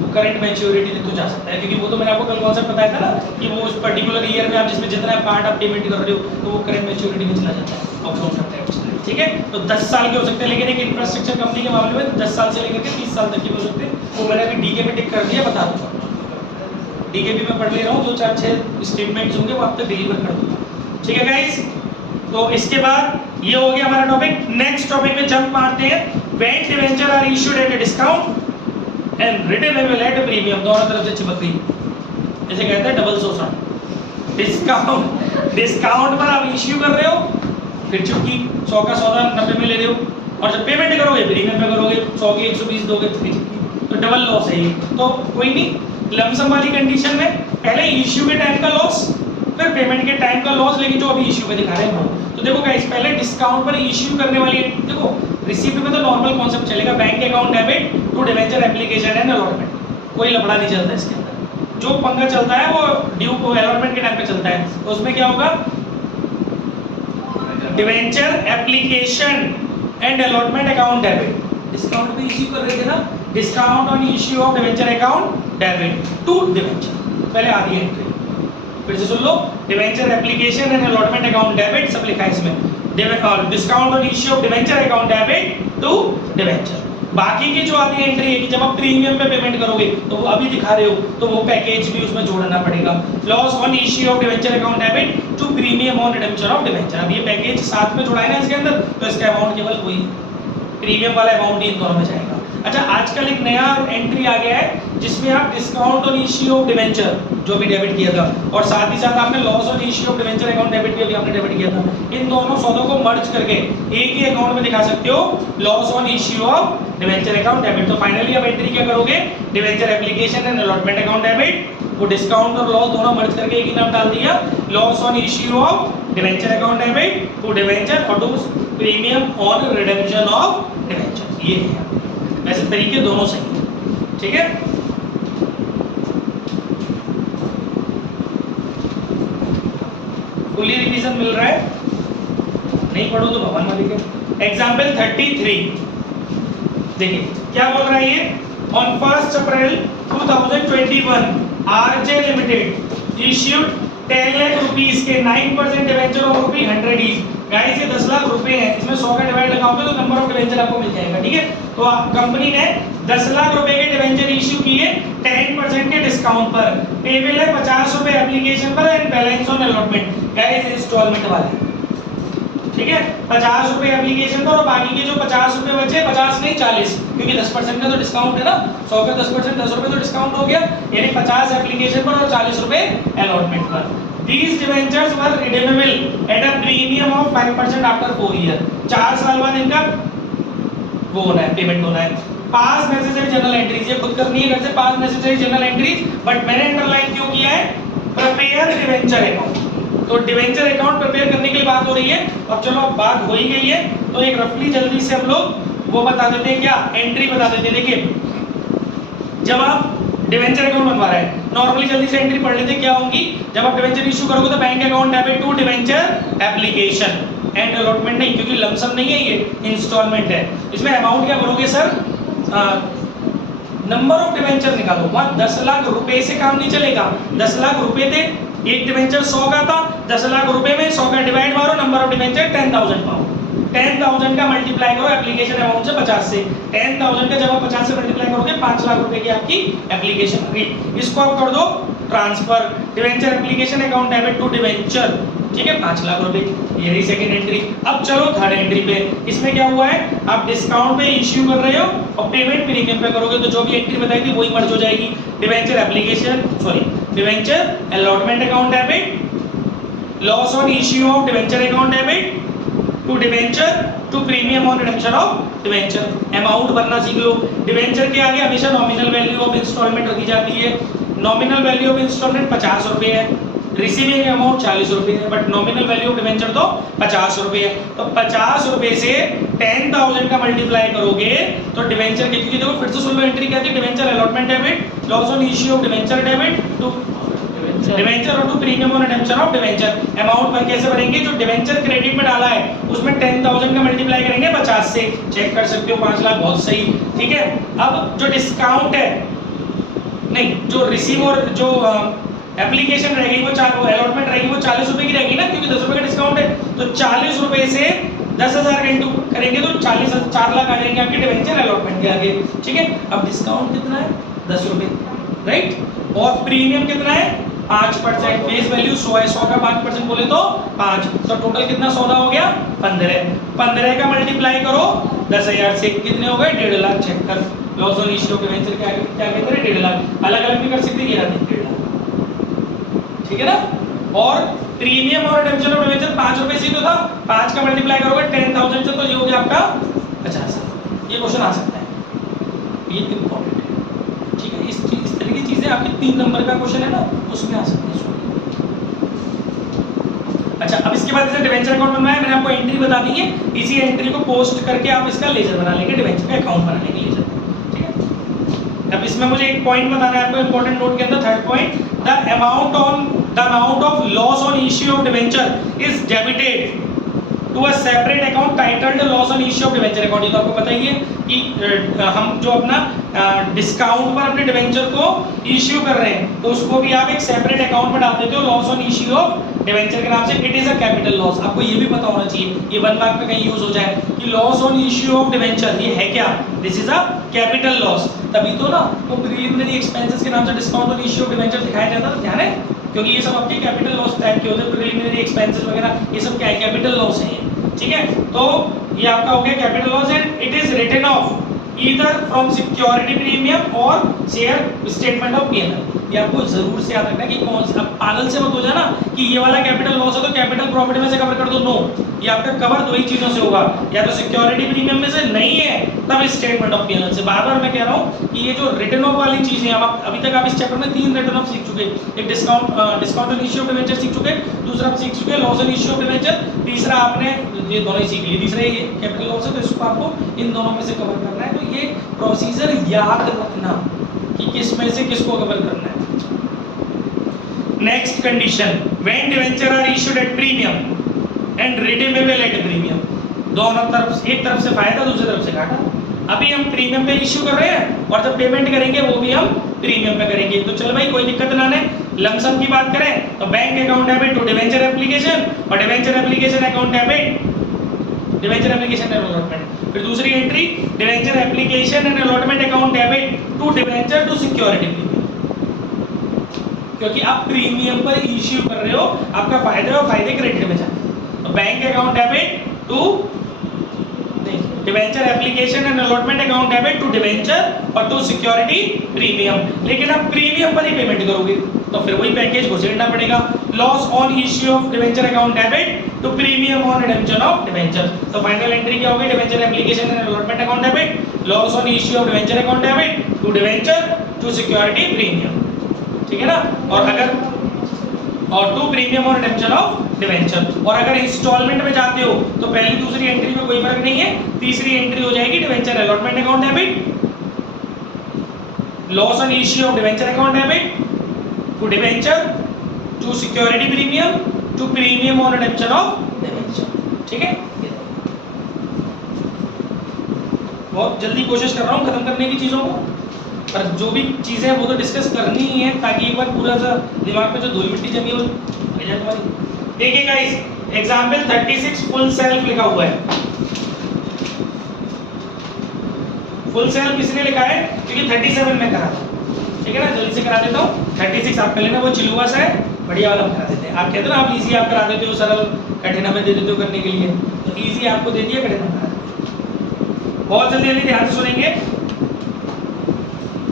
वो करंट मैच्योरिटी तक तो जा सकता है। क्योंकि वो तो मैंने आपको कल कॉन्सेप्ट बताया था ना कि वो उस पर्टिकुलर ईयर में आप जिसमें जितना पार्ट आप पेमेंट कर रहे हो तो वो करंट मैच्योरिटी में चला जाता है ऑफ लॉन्ग टर्म डेब्ट्स। ठीक है, तो 10 साल के हो सकते हैं, लेकिन एक इंफ्रास्ट्रक्चर कंपनी के मामले में 10 साल से लेकर के 30 साल तक के हो सकते हैं। वो मैंने अभी डीके में टिक कर दिया, बता दूंगा, डीके भी मैं पढ़ ले रहा हूँ, जो 4-6 स्टेटमेंट्स होंगे वो आप तक डिलीवर कर दूंगा। ठीक है गाइस, तो इसके बाद ये हो गया हमारा टॉपिक। नेक्स्ट टॉपिक पे जंप मारते हैं। When debenture are issued at a discount and redeemable at a premium, दोनों तरफ से चिपक गई, जैसे कहते हैं डबल शोषण। डिस्काउंट पर आप इश्यू कर रहे हो, फिर चुटकी 100 का सौदा 90 में ले रहे हो, और जब पेमेंट करोगे प्रीमियम पे करोगे 100 की 120 दोगे, तो डबल लॉस है ये। तो कोई नहीं, लमसम वाली कंडीशन में पहले इश्यू के टाइम का लॉस, फिर पेमेंट के टाइम का लॉस, लेकिन जो अभी इश्यू पे दिखा रहे हैं वो। तो देखो गाइस, पहले डिस्काउंट पर इश्यू करने वाली, देखो रिसीप्ट में तो नॉर्मल कॉन्सेप्ट चलेगा, bank account debit to debenture application and allotment, कोई लफड़ा नहीं चलता इसके अंदर। जो पंगा चलता है वो ड्यू को अलॉटमेंट के टाइम पे चलता है। तो उसमें क्या होगा, debenture application and allotment account debit, discount पे इश्यू कर रहे थे ना, discount on issue of debenture account debit to debenture, पहले आ रही है एंट्री, फिर से सुन लो, debenture application and allotment account debit सब लिखा है इसमें, discount on issue of debenture account debit to debenture. बाकी की जो आती एंट्री है कि जब आप प्रीमियम पे पेमेंट करोगे तो वो अभी दिखा रहे हो तो वो पैकेज भी उसमें जोड़ना पड़ेगा। Loss on issue of debenture account debit to premium on redemption of debenture, अब ये पैकेज साथ में जुड़ा है ना इसके अंदर, तो इसका अमाउंट केवल वही प्रीमियम वाला अमाउंट ही इन दोनों में जाएगा। अच्छा, आजकल एक नया एंट्री आ गया है जिसमें आप discount on issue of debenture जो भी डेबिट किया था, और साथ ही साथ आपने loss on issue of debenture account debit भी अभी आपने डेबिट किया था, इन दोनों सौदों को मर्ज करके एक ही अकाउंट में दिखा सकते हो, loss on issue of debenture account debit. तो फाइनली अब एंट्री क्या करोगे, debenture application and allotment account debit, वो डिस्काउंट और लॉस दोनों मर्ज करके एक ही नाम डाल दिया, loss on issue of debenture account debit to debenture और to premium on redemption of debenture. ये है, वैसे तरीके दोनों सही है। ठीक है, फुली रिवीजन मिल रहा है, नहीं पढ़ो तो भवन वाली के। एग्जाम्पल 33 देखिए क्या बोल रहा है ये, on 1 April 2021 RJ limited issued 10 lakh rupees के 9% debenture of rupee 100 each. Guys ये 10 लाख रुपए हैं, इसमें 100 का डिवाइड लगाओगे तो नंबर ऑफ डिवेंचर आपको मिल जाएगा। ठीक है, तो कंपनी ने 10 लाख रुपए के डिवेंचर इश्यू किए 10% के डिस्काउंट पर, पेबल है 50 रुपए एप्लीकेशन पर and balance on allotment. Guys installment वाले, ठीक है, 50 रुपए एप्लीकेशन पर और बाकी के जो 50 रुपए बचे, 50 नहीं 40, क्योंकि 10% का तो डिस्काउंट है ना, 100 का 10%, 10 रुपए तो डिस्काउंट हो गया, यानी 50 एप्लीकेशन पर और 40 रुपए अलॉटमेंट पर। These debentures were redeemable at a premium of 5% after 4 years। 4 साल बाद इनका वो होना है, पेमेंट होना है। पास नेसेसरी जनरल एंट्रीज, ये खुद करनी है घर से, पास नेसेसरी जनरल एंट्रीज, बट मैंने अंडरलाइन क्यों किया है, प्रिपेयर डिवेंचर अकाउंट। तो डिवेंचर अकाउंट प्रिपेयर करने की बात हो रही है, अब चलो अब बात हो ही गई है तो एक रफली जल्दी से हम लोग वो बता देते हैं, क्या एंट्री बता देते हैं। देखिए जब आप डिवेंचर अकाउंट बनवा रहे हैं, नॉर्मली जल्दी से एंट्री पढ़ लेते क्या होंगी, जब आप डिवेंचर इशू करोगे तो bank account debit to debenture application and allotment नहीं, क्योंकि लमसम नहीं है ये, इंस्टॉलमेंट है। इसमें अमाउंट क्या भरोगे सर, नंबर ऑफ डिवेंचर निकालो, वहां 10 लाख रुपए से काम नहीं चलेगा। 10 लाख रुपए थे, एक डिवेंचर 100 का था, 10 लाख रुपए में 100 का डिवाइड मारो, नंबर ऑफ डिवेंचर 10,000 पाओ, 10,000 का मल्टीप्लाई करो एप्लीकेशन अमाउंट से 50 से, 10,000 का जब आप 50 से मल्टीप्लाई करोगे 5 लाख रुपए की आपकी एप्लीकेशन होगी। इसको आप कर दो transfer, debenture application account debit to debenture, ठीक है, 5 लाख रुपए, ये रही सेकंड एंट्री। अब चलो थर्ड एंट्री पे, इसमें क्या हुआ है, आप डिस्काउंट पे इश्यू कर रहे हो और पेमेंट प्रीमियम पे करोगे, तो जो भी एंट्री बताई थी वही मर्ज हो जाएगी। Debenture application, sorry debenture allotment account debit, loss on issue of debenture account debit to debenture to premium on redemption of debenture. Amount भरना सीख लो। डिवेंचर के आगे हमेशा नॉमिनल वैल्यू ऑफ इंस्टॉलमेंट रखी जाती है। नॉमिनल वैल्यू ऑफ इंस्टॉलमेंट 50 रुपये है, रिसीविंग अमाउंट 40 रुपये है, but nominal value of debenture तो 50 रुपये है। तो 50 रुपये से 10,000 का मल्टीप्लाई करोगे तो डिवेंचर के, क्योंकि देखो फिर से सुन लो एंट्री क्या थी, debenture allotment debit, loss on issue of debenture debit to debenture और to premium on redemption of debenture. Amount पर कैसे भरेंगे, जो डिवेंचर क्रेडिट में डाला है उसमें 10,000 का मल्टीप्लाई करेंगे 50 से, चेक कर सकते हो 5 लाख, बहुत सही, ठीक है। अब जो डिस्काउंट है, नहीं जो रिसीव और जो एप्लीकेशन रहेगी वो अलॉटमेंट रहेगी वो 40 रुपए की रहेगी ना, क्योंकि 10 रुपए का डिस्काउंट है। तो 40 रुपए से 10,000 का इंटू करेंगे तो 4 लाख आ जाएंगे आपके डिवेंचर अलॉटमेंट के आगे, ठीक है। अब डिस्काउंट कितना है, 10 रुपए, राइट। और प्रीमियम कितना है, 5%। फेस वैल्यू 100 है, 100 का 5% बोले तो 5, तो टोटल कितना सौदा हो गया, 15 का मल्टीप्लाई करो 10,000 से, कितने हो गए, 1.5 लाख। चेक कर, loss on issue of debenture क्या कहते हैं, 1.5 लाख। अलग अलग भी कर सकते हैं, ये 1.5 लाख, ठीक है ना। और प्रीमियम और रिडेम्पशन ऑफ डिवेंचर 5 रुपए से तो था, 5 का मल्टीप्लाई करोगे 10,000 से तो ये हो गया आपका 50। ये क्वेश्चन आ सकता है, ये इंपॉर्टेंट है, ठीक है। इस तरह की चीजें आपके 3 नंबर का क्वेश्चन है ना, उसमें आ सकते हैं। अच्छा, अब इसके बाद जैसे डिवेंचर अकाउंट बनवाया है, मैंने आपको एंट्री बता दी है, इसी एंट्री को पोस्ट करके आप इसका लेजर बना लेंगे, डिवेंचर का अकाउंट बनाने के लेजर, ठीक है। अब इसमें मुझे एक पॉइंट बताना है आपको इंपॉर्टेंट नोट के अंदर, third point, the amount of loss on issue of debenture is debited to a separate account titled loss on issue of debenture account. ये तो आपको पता ही है कि हम जो अपना डिस्काउंट पर अपने डिवेंचर को इश्यू कर रहे हैं, तो उसको भी आप एक सेपरेट अकाउंट में डाल देते हो loss on issue of debenture के नाम से। It is a capital loss. आपको ये भी पता होना चाहिए, ये 1 मार्क पे कहीं यूज हो जाए कि loss on issue of debenture ये है क्या, this is a capital loss. तभी तो ना वो प्रीलिमिनरी एक्सपेंसेस के नाम से discount on issue of debenture दिखाया जाता है, ध्यान है, क्योंकि ये सब आपके कैपिटल लॉस टाइप के होते हैं। प्रीलिमिनरी एक्सपेंसेस वगैरह ये सब क्या है, कैपिटल लॉस है, ठीक है। तो ये आपका हो गया capital loss and it is written off either from security premium और शेयर स्टेटमेंट ऑफ पीएनएल। ये आपको जरूर से याद रखना कि कौन सा, पागल से मत हो जाना कि ये वाला कैपिटल लॉस है तो कैपिटल प्रॉफिट में से कवर कर दो, नो, ये आपका कवर 2 ही चीजों से होगा, या तो सिक्योरिटी प्रीमियम में से, नहीं है तब स्टेटमेंट ऑफ पीएनएल से। बार बार मैं कह रहा हूँ कि ये जो रिटन ऑफ वाली चीजें आप अभी तक आप इस चैप्टर में 3 रिटन ऑफ सीख चुके, एक discount on issue of debenture सीख चुके, दूसरा आप सीख चुके loss on issue of debenture, तीसरा आपने ये दोनों ही सीख लिए, तीसरा ये कैपिटल लॉस है तो इसको आपको इन दोनों में से कवर करना है। तो ये प्रोसीजर याद रखना कि किस में से किसको कवर करना है। Next condition, when debenture are issued at premium and redeemable at premium, दोनों तरफ, एक तरफ से फायदा दूसरी तरफ से घाटा। अभी हम प्रीमियम पे इश्यू कर रहे हैं और जब पेमेंट करेंगे वो भी हम प्रीमियम पे करेंगे, तो चलो भाई कोई दिक्कत ना है। लमसम की बात करें तो bank account debit to debenture application और debenture application account debit debenture application and allotment. फिर दूसरी entry, debenture application and allotment account debit to debenture to security premium, क्योंकि आप प्रीमियम पर इश्यू कर रहे हो, आपका फायदा और फायदे क्रेडिट में जाते हैं। तो bank account debit to debenture application and allotment account debit to debenture और टू सिक्योरिटी प्रीमियम। लेकिन आप प्रीमियम पर ही पेमेंट करोगे तो फिर वही पैकेज घुसेड़ना पड़ेगा, loss on issue of debenture account debit to premium on redemption of debenture. तो फाइनल एंट्री क्या होगी, debenture application and allotment account debit, loss on issue of debenture account debit to debenture to security premium, ठीक है ना। और to premium और redemption of debenture. और अगर इंस्टॉलमेंट में जाते हो तो पहली दूसरी एंट्री में कोई फर्क नहीं है, तीसरी एंट्री हो जाएगी debenture allotment account debit, loss on issue of debenture account debit to debenture to security premium to premium on redemption of debenture, ठीक है। बहुत जल्दी कोशिश कर रहा हूँ खत्म करने की चीजों को, पर जो भी चीजें हैं वो तो डिस्कस करनी ही है ताकि एक बार पूरा सा दिमाग में जो धूल मिट्टी जमी हो जाए तुम्हारी। देखिए गाइस, एग्जांपल 36 फुल सेल्फ लिखा हुआ है। फुल सेल्फ इसलिए लिखा है क्योंकि 37 में करा था, ठीक है ना। जल्दी से करा देता हूँ। 36 आप कर लेना, वो चिलुआ सा है, बढ़िया वाला करा देते हैं। आप कहते हो ना आप इजी आप करा देते हो, सरल कठिन हमें दे देते हो करने के लिए, तो इजी आपको दे दिया, कठिन हम करा देते। बहुत जल्दी ध्यान से सुनेंगे।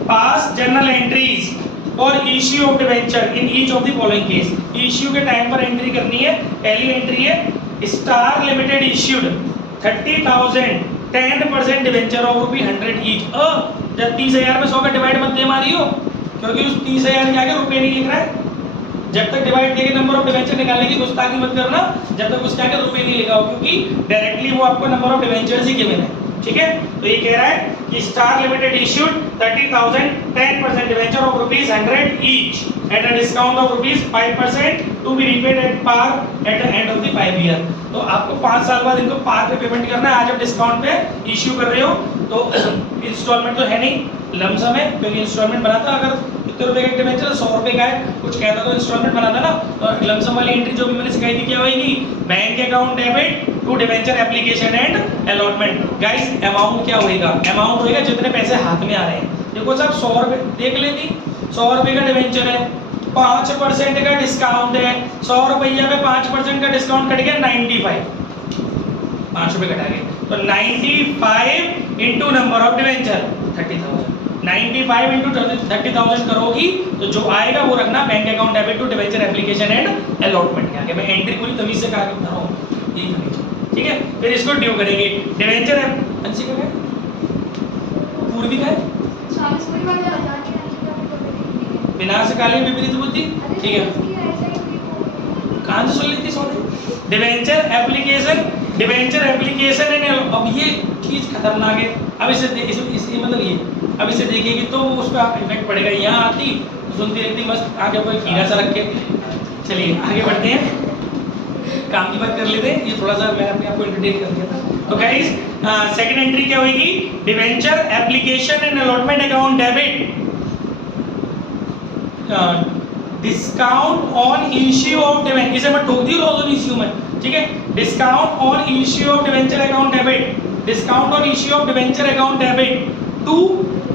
पास journal entries for issue of debenture in each of the following case. Issue के टाइम पर एंट्री करनी है। पहली एंट्री है star limited issued 30,000 10% debenture of ₹100 each. जब 30,000 में 100 का डिवाइड मत दे मारी हो, क्योंकि उस 30,000 के आगे रुपये नहीं लिख रहा है। जब तक डिवाइड देके नंबर ऑफ डिवेंचर निकालने की गुस्ताखी मत करना जब तक उसके आगे रुपये नहीं लिखा हो, क्योंकि डायरेक्टली वो आपको नंबर ऑफ डिवेंचर्स ही गिवन है। ठीक है, तो ये कह रहा है कि star limited issued 30,000 10% debenture of ₹100 each at a discount of ₹5% to be repaid at par at the end of the 5 year. तो आपको 5 साल बाद इनको पार पे पेमेंट करना है। आज आप डिस्काउंट पे इश्यू कर रहे हो तो इंस्टॉलमेंट तो है नहीं, लमसम है, क्योंकि इंस्टॉलमेंट बनाता अगर कितने रुपए का डिवेंचर 100 रुपए का है कुछ कहता तो इंस्टॉलमेंट बनाता ना। तो लमसम वाली एंट्री जो भी मैंने सिखाई थी क्या होगी, bank account debit to debenture application and allotment. Guys amount क्या होएगा, अमाउंट होएगा जितने पैसे हाथ में आ रहे हैं। देखो साहब 100 रुपए देख लेती, 100 रुपए का डिवेंचर है, 5% का डिस्काउंट है, 100 रुपया पे 5% का डिस्काउंट कट गया 95, 5 रुपए कटा गए तो 95 into number of debenture 30,000। 95 into 30,000 करोगी तो जो आएगा वो रखना bank account debit to debenture application and allotment के आगे। मैं एंट्री पूरी तमीज से कहा के बता रहा हूँ, यही तमीज। ठीक है, फिर इसको ड्यू करेंगे। डिवेंचर अंशी का है, पूर्वी का है, विनाशकालीन विपरीत बुद्धि। ठीक है, कहाँ से सुन लेती सोने। डिवेंचर एप्लीकेशन एंड, अब ये चीज खतरनाक है। अब इसे मतलब ये अब इसे देखेगी तो उस पर इफेक्ट पड़ेगा। यहाँ आती सुनती रहती मस्त आगे कोई खीरा सा रख के। चलिए आगे बढ़ते हैं, काम की बात कर लेते हैं। ये थोड़ा सा मैं अपने आपको इंटरटेन कर दिया था। तो गाइस सेकंड एंट्री क्या होगी, debenture application and allotment account debit discount on issue of debenture. इसे मैं ठोक दी रोज ऑन इश्यू में। ठीक है, discount on issue of debenture account debit, discount on issue of debenture account debit to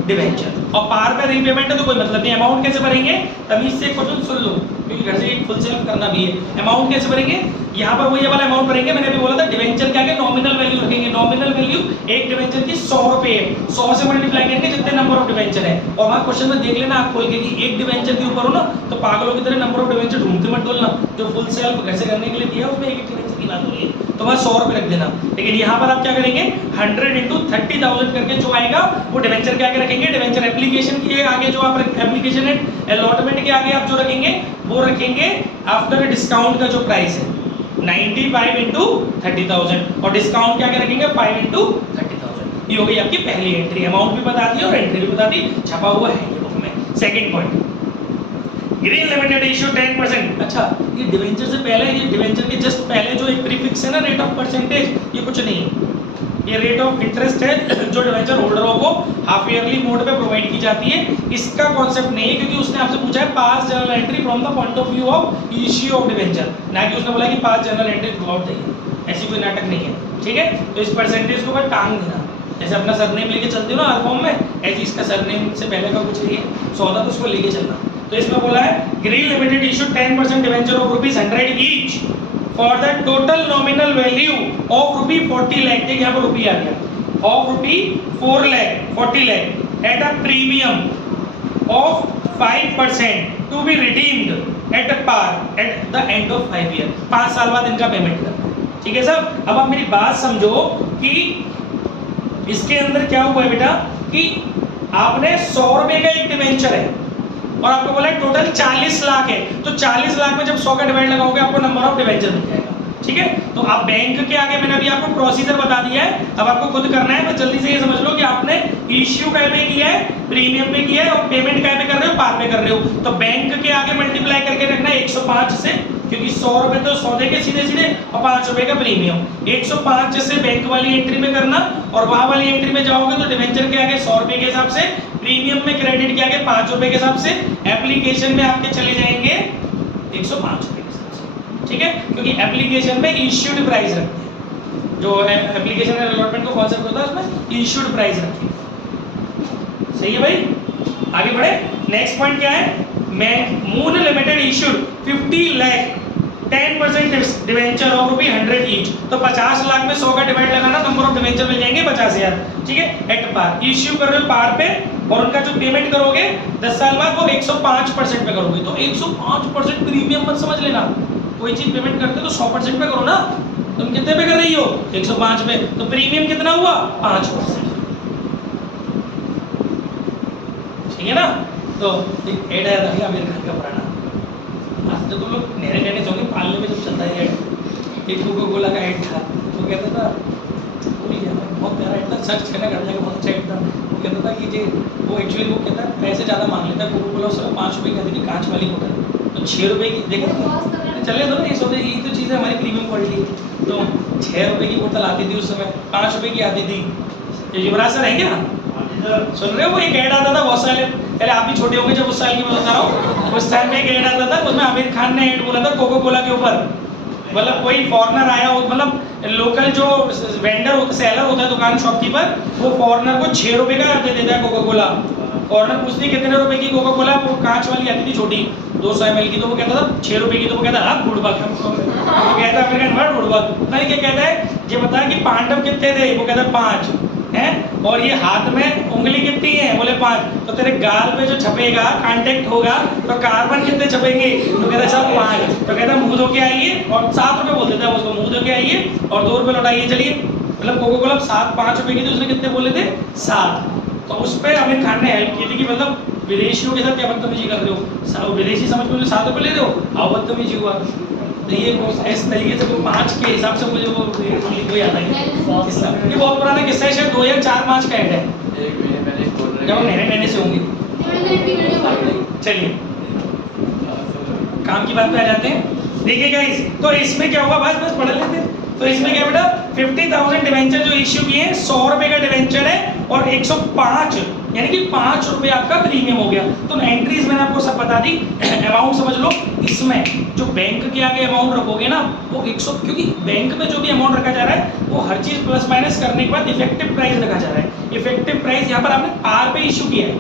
debenture. और par पे रीपेमेंट है तो कोई मतलब नहीं। अमाउंट कैसे भरेंगे, तमीज से क्वेश्चन सुन लो क्योंकि घर से एक फुल सेल्फ करना भी है। अमाउंट कैसे भरेंगे, यहाँ पर वो ये वाला अमाउंट भरेंगे। मैंने अभी बोला था डिवेंचर के आगे नॉमिनल वैल्यू रखेंगे। नॉमिनल वैल्यू एक डिवेंचर की 100 रुपए है, 100 से मल्टीप्लाई करेंगे जितने नंबर ऑफ डिवेंचर है। और वहाँ क्वेश्चन में देख लेना आप खोल के कि एक डिवेंचर के ऊपर हो ना तो पागलों की तरह नंबर ऑफ डिवेंचर ढूंढते मत बोलना। जो फुल सेल्फ घर से करने के लिए दिया उसमें एक डिवेंचर की बात हो रही है तो वहाँ 100 रुपए रख देना। लेकिन यहाँ पर आप क्या करेंगे, 100 इंटू 30,000 करके जो आएगा वो डिवेंचर के आगे रखेंगे। डिवेंचर एप्लीकेशन के आगे जो आप एप्लीकेशन एंड अलॉटमेंट के आगे आप जो रखेंगे वो रखेंगे आफ्टर डिस्काउंट का जो प्राइस है 95 इंटू 30,000 और डिस्काउंट क्या रखेंगे 5 इंटू 30,000। ये हो गई आपकी पहली एंट्री। अमाउंट भी बता दी और एंट्री भी बता दी, छपा हुआ है ये बुक में। Second point, green limited issue 10%। अच्छा, ये डिवेंचर से पहले, ये डिवेंचर के जस्ट पहले जो एक प्रीफिक्स है ना रेट ऑफ परसेंटेज, ये कुछ नहीं है। ये रेट ऑफ इंटरेस्ट है जो डिवेंचर होल्डरों को हाफ ईयरली मोड पे प्रोवाइड की जाती है। इसका कॉन्सेप्ट नहीं है क्योंकि उसने आपसे पूछा है pass journal entry from the point of view of issue of debenture, ना कि उसने बोला कि पास journal entry through out the year. ऐसी कोई नाटक नहीं है। ठीक है, तो इस परसेंटेज को बस टांग देना, जैसे अपना सरनेम लेके चलते हो ना हर फॉर्म में, ऐसे इसका सरनेम से पहले का कुछ नहीं है, सौदा तो उसको लेके चलना। तो इसमें बोला है green limited issue 10% debenture of ₹100 each for the total nominal value of ₹40 lakh. देखिए यहाँ पर रुपये आ गया, of ₹4 lakh 40 lakh at a premium of 5% to be redeemed at par at the end of 5 year. 5 साल बाद इनका पेमेंट करना है। ठीक है सर, अब आप मेरी बात समझो कि इसके अंदर क्या हुआ है बेटा कि आपने 100 रुपए का एक डिवेंचर है और आपको बोला है टोटल 40 लाख है, तो 40 लाख में जब 100 का डिवाइड लगाओगे आपको नंबर ऑफ डिवेंचर मिल जाएगा। ठीक है, तो आप बैंक के आगे मैंने अभी आपको प्रोसीजर बता दिया है, अब आपको खुद करना है। बस जल्दी से ये समझ लो कि आपने इश्यू काय पे किया है, प्रीमियम पे किया है और पेमेंट काय पे कर रहे हो, पार पे कर रहे हो। तो बैंक के आगे मल्टीप्लाई करके रखना है 105 से, क्योंकि 100 रुपए तो सौदे के सीधे सीधे और 5 रुपए का प्रीमियम। 105 से बैंक वाली एंट्री में करना और वहां वाली एंट्री में जाओगे तो डिवेंचर के आगे 100 रुपए के हिसाब से, प्रीमियम में क्रेडिट के आगे 5 रुपए के हिसाब से, एप्लीकेशन में आपके चले जाएंगे 105 रुपए के हिसाब से। ठीक है, क्योंकि एप्लीकेशन में इश्यूड प्राइस रखते हैं, जो एप्लीकेशन एंड अलॉटमेंट का कॉन्सेप्ट होता है उसमें इश्यूड प्राइस रखते हैं। सही है भाई, आगे बढ़े। नेक्स्ट पॉइंट क्या है, मैं moon limited issued 50 lakh 10% debenture of ₹100 each. तो 50 लाख में 100 का डिवाइड लगाना, नंबर ऑफ डिवेंचर मिल जाएंगे 50,000। ठीक है, एट पार इश्यू कर रहे हो पार पे और उनका जो पेमेंट करोगे 10 साल बाद वो 105% पे करोगे। तो 105% प्रीमियम मत समझ लेना, कोई चीज पेमेंट करते हो तो 100% पे करो ना। तुम कितने पे कर रही हो? 105 पे, तो प्रीमियम कितना हुआ? 5%। ठीक है ना? तो एक ऐड आया था आमिर खान का पुराना, आज तो तुम लोग नहरे कहने होंगे, पालने में जब चलता है ऐड, एक कोको कोला का ऐड था, वो कहता था, बहुत प्यारा ऐड था, सर्च करना घर जाकर, बहुत अच्छा ऐड था। वो कहता था कि जे वो एक्चुअली वो कहता है पैसे ज़्यादा मांग लेता है कोको कोला, उस समय 5 रुपये की आती थी कांच वाली बोतल, तो 6 रुपये की, देखा चले दो ना, ये सोचते यही तो चीज़ है हमारी प्रीमियम क्वालिटी। तो 6 रुपये की बोतल आती थी उस समय, 5 रुपये की आती थी। ये युवराज सर है क्या? सुन रहे हो? वो एक ऐड आता था बहुत साल पहले, आप भी छोटे होंगे जब उस साल की मैं बता रहा हूँ, उस टाइम में एक ऐड आता था, उसमें आमिर खान ने ऐड बोला था कोको कोला के ऊपर। मतलब कोई फॉरनर आया हो, मतलब लोकल जो वेंडर होता, सेलर होता है, दुकान शॉपकीपर, वो फॉरनर को 6 रुपये का दे देता है कोको कोला। फॉरनर पूछती कितने रुपए की कोको कोला, वो कांच वाली आती थी छोटी 200 ml की, तो वो कहता था 6 रुपये की, तो वो कहता आप बुड़बक, वो कहता है मेरे बुड़बक, पता नहीं क्या कहता है, ये बता कि पांडव कितने थे, वो कहता है 5 हैं, और ये हाथ में उंगली कितनी है, बोले 5, तो तेरे गाल पे जो छपेगा कांटेक्ट होगा तो कार्बन कितने छपेंगे, तो कहता है सब 5, तो कहता है मुंह धो के आइए, और 7 रुपये बोल देता है उसको, मुंह धो के आइए और 2 रुपये लौटाइए, चलिए। मतलब कोको कोला 5 रुपये की थी, उसने कितने बोले थे? 7। तो उस पर आमिर खान ने हेल्प की थी कि मतलब विदेशियों के साथ क्या बदतमीजी कर रहे हो, विदेशी समझ में 7 रुपये ले रहे हो, आओ बदतमीजी हुआ। तो ये इस तरीके से वो 5 के हिसाब से मुझे वो याद आई। ये बहुत पुराना किस्सा है, शायद 2004-5 का ऐड है, जब हम नहरे से होंगे। चलिए काम की बात पे आ जाते हैं। देखिए गाइस, तो इसमें क्या हुआ, बस पढ़ लेते हैं। तो इसमें क्या बेटा, 50,000 डिवेंचर जो इश्यू किए हैं, 100 रुपए का डिवेंचर है, और 105 यानी कि 5 रुपए आपका प्रीमियम हो गया। तो एंट्रीज मैंने आपको सब बता दी, अमाउंट समझ लो। इसमें जो बैंक के आगे अमाउंट रखोगे ना, वो 100, क्योंकि बैंक में जो भी अमाउंट रखा जा रहा है वो हर चीज प्लस माइनस करने के बाद इफेक्टिव प्राइस रखा जा रहा है। इफेक्टिव प्राइस यहाँ पर आपने पार पे इश्यू किया है,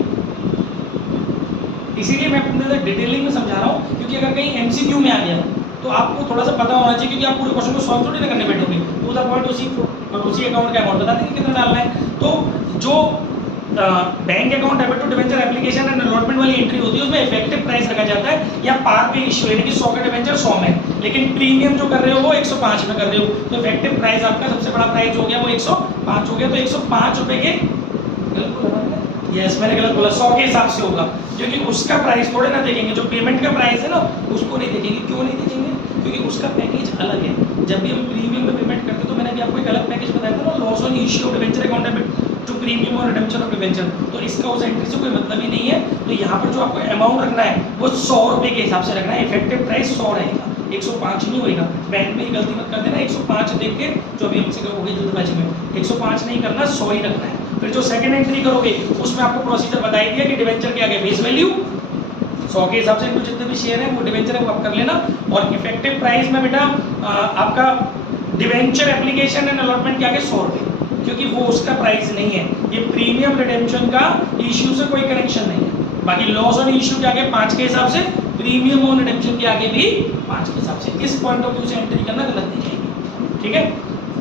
इसीलिए मैं अपने डिटेलिंग में समझा रहा हूँ, क्योंकि अगर कहीं एमसीक्यू में आ गया तो आपको थोड़ा सा पता होना चाहिए, क्योंकि आप पूरे क्वेश्चन को सॉल्व थोड़ी ना करने बैठोगे, टू द पॉइंट उसी अकाउंट का अमाउंट बता देंगे कितना डालना है। तो जो bank account debit to debenture application and allotment वाली एंट्री होती है, उसमें इफेक्टिव प्राइस रखा जाता है, या पार पे इश्यू, यानी कि 100 का डिवेंचर 100 में, लेकिन प्रीमियम जो कर रहे हो वो 105 में कर रहे हो, तो इफेक्टिव प्राइस आपका सबसे बड़ा प्राइस हो गया वो 105 हो गया। तो 105 रुपए के, यस मैंने गलत बोला, 100 के हिसाब से होगा, क्योंकि उसका प्राइस थोड़े ना देखेंगे, जो पेमेंट का प्राइस है ना उसको नहीं देखेंगे। क्यों नहीं देखेंगे? क्योंकि उसका पैकेज अलग है। जब भी हम प्रीमियम में पेमेंट करते हैं, तो मैंने अभी आपको एक अलग पैकेज बताया था ना, loss on issue of debenture account debit to premium और रिडेम्पशन ऑफ डिवेंचर, तो इसका उस एंट्री से कोई मतलब ही नहीं है। तो यहाँ पर जो आपको अमाउंट रखना है वो 100 रुपये के हिसाब से रखना है, इफेक्टिव प्राइस 100 रहेगा, 105 नहीं होगा। बैंक में ही गलती मत कर देना, 105 देख के जो अभी हमसे करोगे जल्दबाजी में, 105 नहीं करना, 100 ही रखना है। फिर जो सेकंड एंट्री करोगे उसमें आपको प्रोसीजर बताई दिया कि डिवेंचर के आगे फेस वैल्यू 100 के हिसाब से जितने भी शेयर है वो डिवेंचर है वो आप कर लेना, और इफेक्टिव प्राइस में बेटा आपका डिवेंचर एप्लीकेशन एंड अलॉटमेंट के आगे 100 रुपये, क्योंकि वो उसका प्राइस नहीं है, ये प्रीमियम रिडेम्पशन का इश्यू से कोई कनेक्शन नहीं है। बाकी लॉस ऑन इश्यू के आगे 5 के हिसाब से, प्रीमियम ऑन रिडेम्पशन के आगे भी 5 के हिसाब से। इस पॉइंट ऑफ व्यू से एंट्री करना गलत नहीं जाएगी, ठीक है।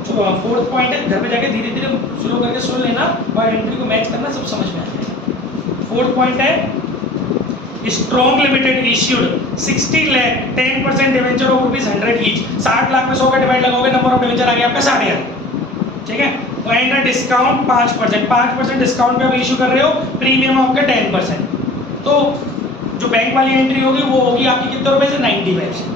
जो फोर्थ पॉइंट है, घर पे जाके धीरे धीरे शुरू करके सुन लेना और एंट्री को मैच करना, सब समझ में आ जाएगा। फोर्थ पॉइंट है, strong limited issued 60 lakh 10% debenture of ₹100 each, 60 lakh में 100 का डिवाइड लगाओगे, नंबर ऑफ डिवेंचर आ गया आपका 60,000, ठीक है। एंड डिस्काउंट 5% डिस्काउंट पे आप इशू कर रहे हो, प्रीमियम आपका 10%, तो जो बैंक वाली एंट्री होगी वो होगी आपकी कितने रुपए से, 95 से,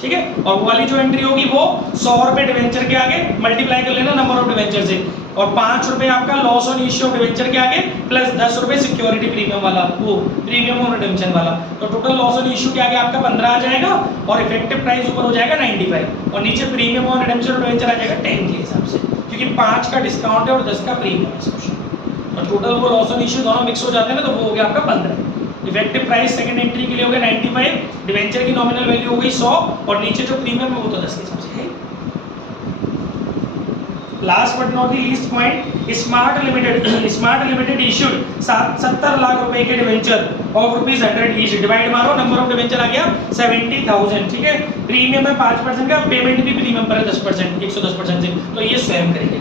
ठीक है। और वो वाली जो एंट्री होगी वो 100 रुपए डिवेंचर के आगे मल्टीप्लाई कर लेना नंबर ऑफ डिवेंचर से, और 5 रुपए आपका loss on issue of debenture के आगे, प्लस 10 रुपए सिक्योरिटी प्रीमियम वाला, वो प्रीमियम ऑन रिडेम्पशन वाला, तो टोटल लॉस ऑन इश्यू के आगे आपका 15 आ जाएगा, और इफेक्टिव प्राइस ऊपर हो जाएगा 95, और नीचे प्रीमियम ऑन रिडेम्पशन और डिवेंचर आ जाएगा 10 के हिसाब से, क्योंकि 5 का डिस्काउंट है और 10 का प्रीमियम है इस क्वेश्चन, और टोटल वो लॉस ऑन इश्यू दोनों मिक्स हो जाते हैं ना, तो वो हो गया आपका 15। इफेक्टिव प्राइस सेकंड एंट्री के लिए हो गया 95, डिवेंचर की नॉमिनल वैल्यू हो गई 100, और नीचे जो प्रीमियम है वो तो 10 के हिसाब से है। Last but not the least point, smart limited issued 70 lakh रुपए के डिवेंचर ऑफ ₹100 ईच, डिवाइड मारो, नंबर ऑफ डिवेंचर आ गया 70,000, ठीक है। प्रीमियम है 5% का, पेमेंट भी प्रीमियम पर है 10%, 110% से, तो ये स्वयं करेंगे।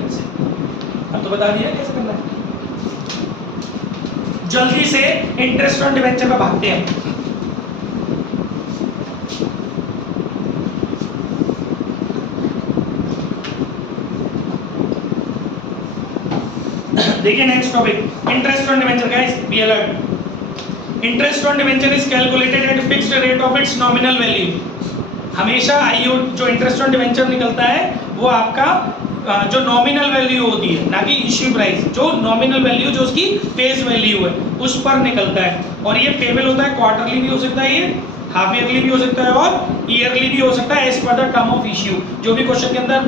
अब तो बता दिया कैसे करना है। जल्दी से इंटरेस्ट ऑन डिवेंचर पे भागते हैं। देखिए next topic, interest on debenture guys, be alert. Interest on debenture is calculated at fixed rate of its nominal value. हमेशा आईओ जो इंटरेस्ट ऑन डिवेंचर निकलता है वो आपका जो नॉमिनल वैल्यू होती है, ना कि इश्यू प्राइस, जो नॉमिनल वैल्यू जो उसकी फेस वैल्यू है उस पर निकलता है। और ये पेबल होता है, क्वार्टरली भी हो सकता है, ये हाफ ईयरली भी हो सकता है और ईयरली भी हो सकता है, as per the term of issue. जो भी क्वेश्चन के अंदर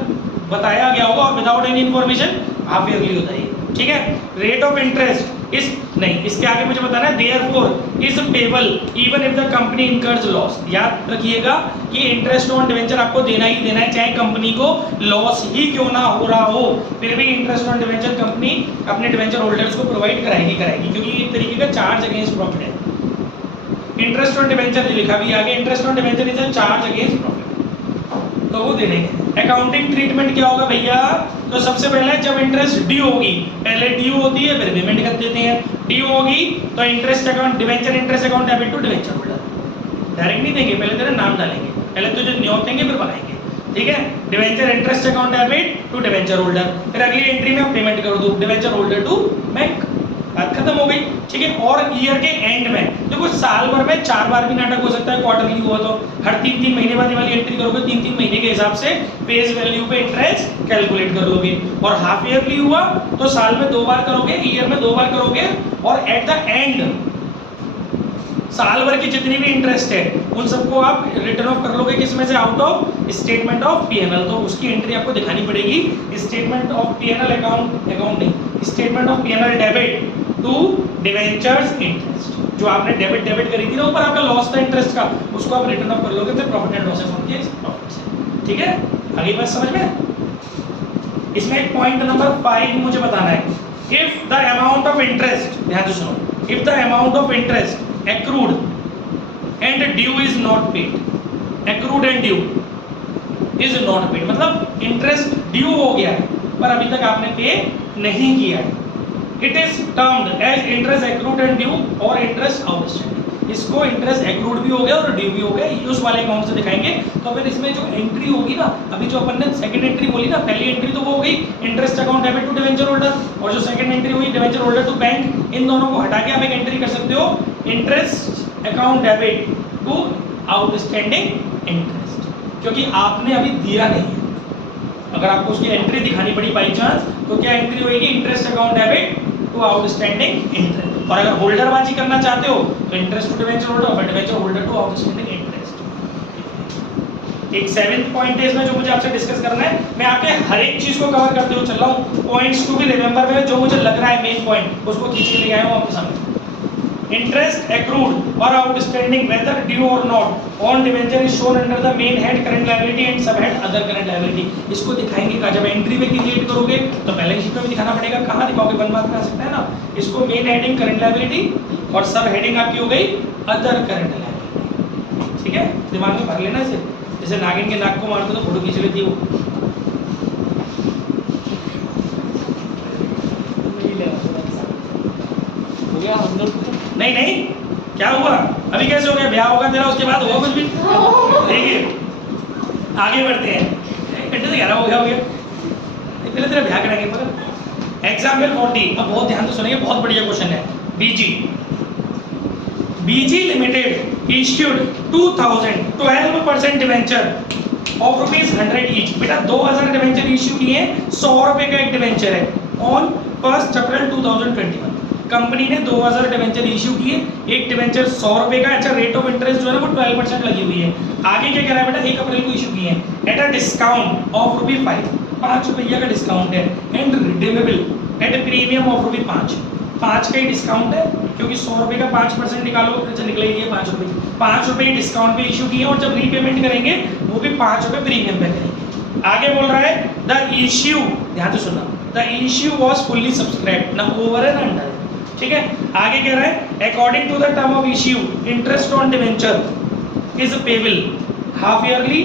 बताया गया होगा, और without any information half yearly होता है, ठीक है। रेट ऑफ इंटरेस्ट इस नहीं, इसके आगे मुझे बताना है therefore is payable even if the company incurs loss. याद रखिएगा कि इंटरेस्ट ऑन डिवेंचर आपको देना ही देना है, चाहे कंपनी को लॉस ही क्यों ना हो रहा हो, फिर भी इंटरेस्ट ऑन डिवेंचर कंपनी अपने डिवेंचर होल्डर्स को प्रोवाइड कराएगी, क्योंकि एक तरीके का चार्ज अगेंस्ट प्रॉफिट है। इंटरेस्ट ऑन डिवेंचर लिखा भी आगे, interest on debenture is a charge against profit, तो वो देने हैं। अकाउंटिंग ट्रीटमेंट क्या होगा भैया, तो सबसे पहले जब इंटरेस्ट ड्यू होगी, पहले ड्यू होती है फिर पेमेंट कर देते हैं। ड्यू होगी तो interest account, debenture interest account debit to debenture holder. Direct नहीं देंगे, पहले तेरा नाम डालेंगे, पहले तो जो न्योतेंगे फिर बनाएंगे, ठीक है। Debenture interest account debit to debenture holder, फिर अगली एंट्री में आप पेमेंट कर दो डिवेंचर होल्डर टू बैंक, बात खत्म हो गई, ठीक है। और ईयर के एंड में देखो, साल भर में 4 बार भी नाटक हो सकता है, क्वार्टरली हुआ तो हर 3-3 महीने बाद वाली एंट्री करोगे, 3-3 महीने के हिसाब से फेस वैल्यू पे इंटरेस्ट कैलकुलेट कर लोगे। और हाफ ईयरली हुआ तो साल में 2 बार करोगे, ईयर में 2 बार करोगे, और एट द एंड साल भर की जितनी भी इंटरेस्ट है उन सबको आप रिटर्न ऑफ कर लोगे, किसमें से, out of statement of PNL. तो उसकी एंट्री आपको दिखानी पड़ेगी, statement of PNL accounting, statement of PNL debit to debentures interest. जो आपने डेबिट करी थी ना ऊपर, आपका लॉस था इंटरेस्ट का, उसको आप रिटर्न ऑफ कर लोगे, फिर प्रॉफिट एंड लॉस अकाउंट के प्रॉफिट से, ठीक है। आगे बात समझ में। इसमें एक पॉइंट नंबर 5 मुझे बताना है, if the amount of interest, ध्यान से सुनो, if the amount of interest accrued and due is not paid, accrued and due is not paid, मतलब इंटरेस्ट ड्यू हो गया है पर अभी तक आपने पे नहीं किया है, it is termed as interest accrued and due और इंटरेस्ट आउटस्टैंडिंग। इसको इंटरेस्ट accrued भी हो गया और ड्यू भी हो गया, उस वाले अकाउंट से दिखाएंगे। तो फिर इसमें जो एंट्री होगी ना, अभी जो अपन ने सेकंड एंट्री बोली ना, पहली एंट्री तो वो हो गई interest account debit to debenture holder, और जो सेकंड एंट्री हुई डिवेंचर होल्डर टू बैंक, इन दोनों को हटा के आप एक एंट्री कर सकते हो, interest account debit to outstanding interest, क्योंकि आपने अभी दिया नहीं है। अगर आपको उसकी एंट्री दिखानी पड़ी बाई चांस, तो क्या एंट्री होगी, interest account debit to outstanding interest. और अगर होल्डरबाजी करना चाहते हो तो इंटरेस्ट टू डिवेंचर होल्डर और debenture holder to outstanding interest. एक 7th पॉइंट है इसमें जो मुझे आपसे डिस्कस करना है, मैं आपके हर एक चीज को कवर करते हुए चल रहा हूं, पॉइंट्स टू बी रिमेंबर में जो मुझे लग रहा है मेन पॉइंट उसको खींच के ले आया हूं आपके सामने। इंटरेस्ट accrued और outstanding whether due or not on debenture is shown under the main head current liability and sub head other current liability। इसको दिखाएंगे का जब एंट्री में क्रिएट करोगे तो बैलेंस शीट में भी दिखाना पड़ेगा, कहाँ दिखाओगे, 1 मार्क में आ सकता है ना। इसको मेन हेडिंग करंट लायबिलिटी और सब हेडिंग आपकी हो गई अदर करंट लायबिलिटी, ठीक है। दिमाग में भर लेना इसे, जैसे नागिन के नाक को मारते तो फोटो खींच लेती है वो। नहीं नहीं, क्या हुआ, अभी कैसे हो गया, ब्याह होगा तेरा उसके बाद होगा कुछ भी। देखिए आगे बढ़ते हैं, घंटे से 11 हो गया पहले तेरा ब्याह कराएंगे। पर एग्जाम्पल 40, अब बहुत ध्यान से सुनिए, बहुत बढ़िया क्वेश्चन है। BG limited issued 2012% debenture of ₹100 each. बेटा 2000 डिवेंचर इश्यू किए, 100 रुपए का एक डिवेंचर है, ऑन 1 अप्रैल 2021। कंपनी ने 2000 डिवेंचर इश्यू किए, एक डिवेंचर 100 रुपए का। अच्छा, रेट ऑफ इंटरेस्ट जो है वो 12% लगी हुई है। आगे क्या कह रहा है बेटा, 1 अप्रैल को इश्यू किए हैं एट अ डिस्काउंट ऑफ ₹5 रुपया का डिस्काउंट है, and redeemable at premium of ₹5 का ही डिस्काउंट है, क्योंकि 100 रुपए का 5% निकालो, अच्छा निकले ये 5 रुपए, 5 रुपए डिस्काउंट पे इश्यू किए, और जब रीपेमेंट करेंगे वो भी 5 रुपए प्रीमियम पे करेंगे। आगे बोल रहा है द इश्यू, ध्यान से सुनना, the issue was fully subscribed, ना ओवर है ना अंडर, ठीक है। आगे कह रहा है according to the term of issue interest on debenture is payable half yearly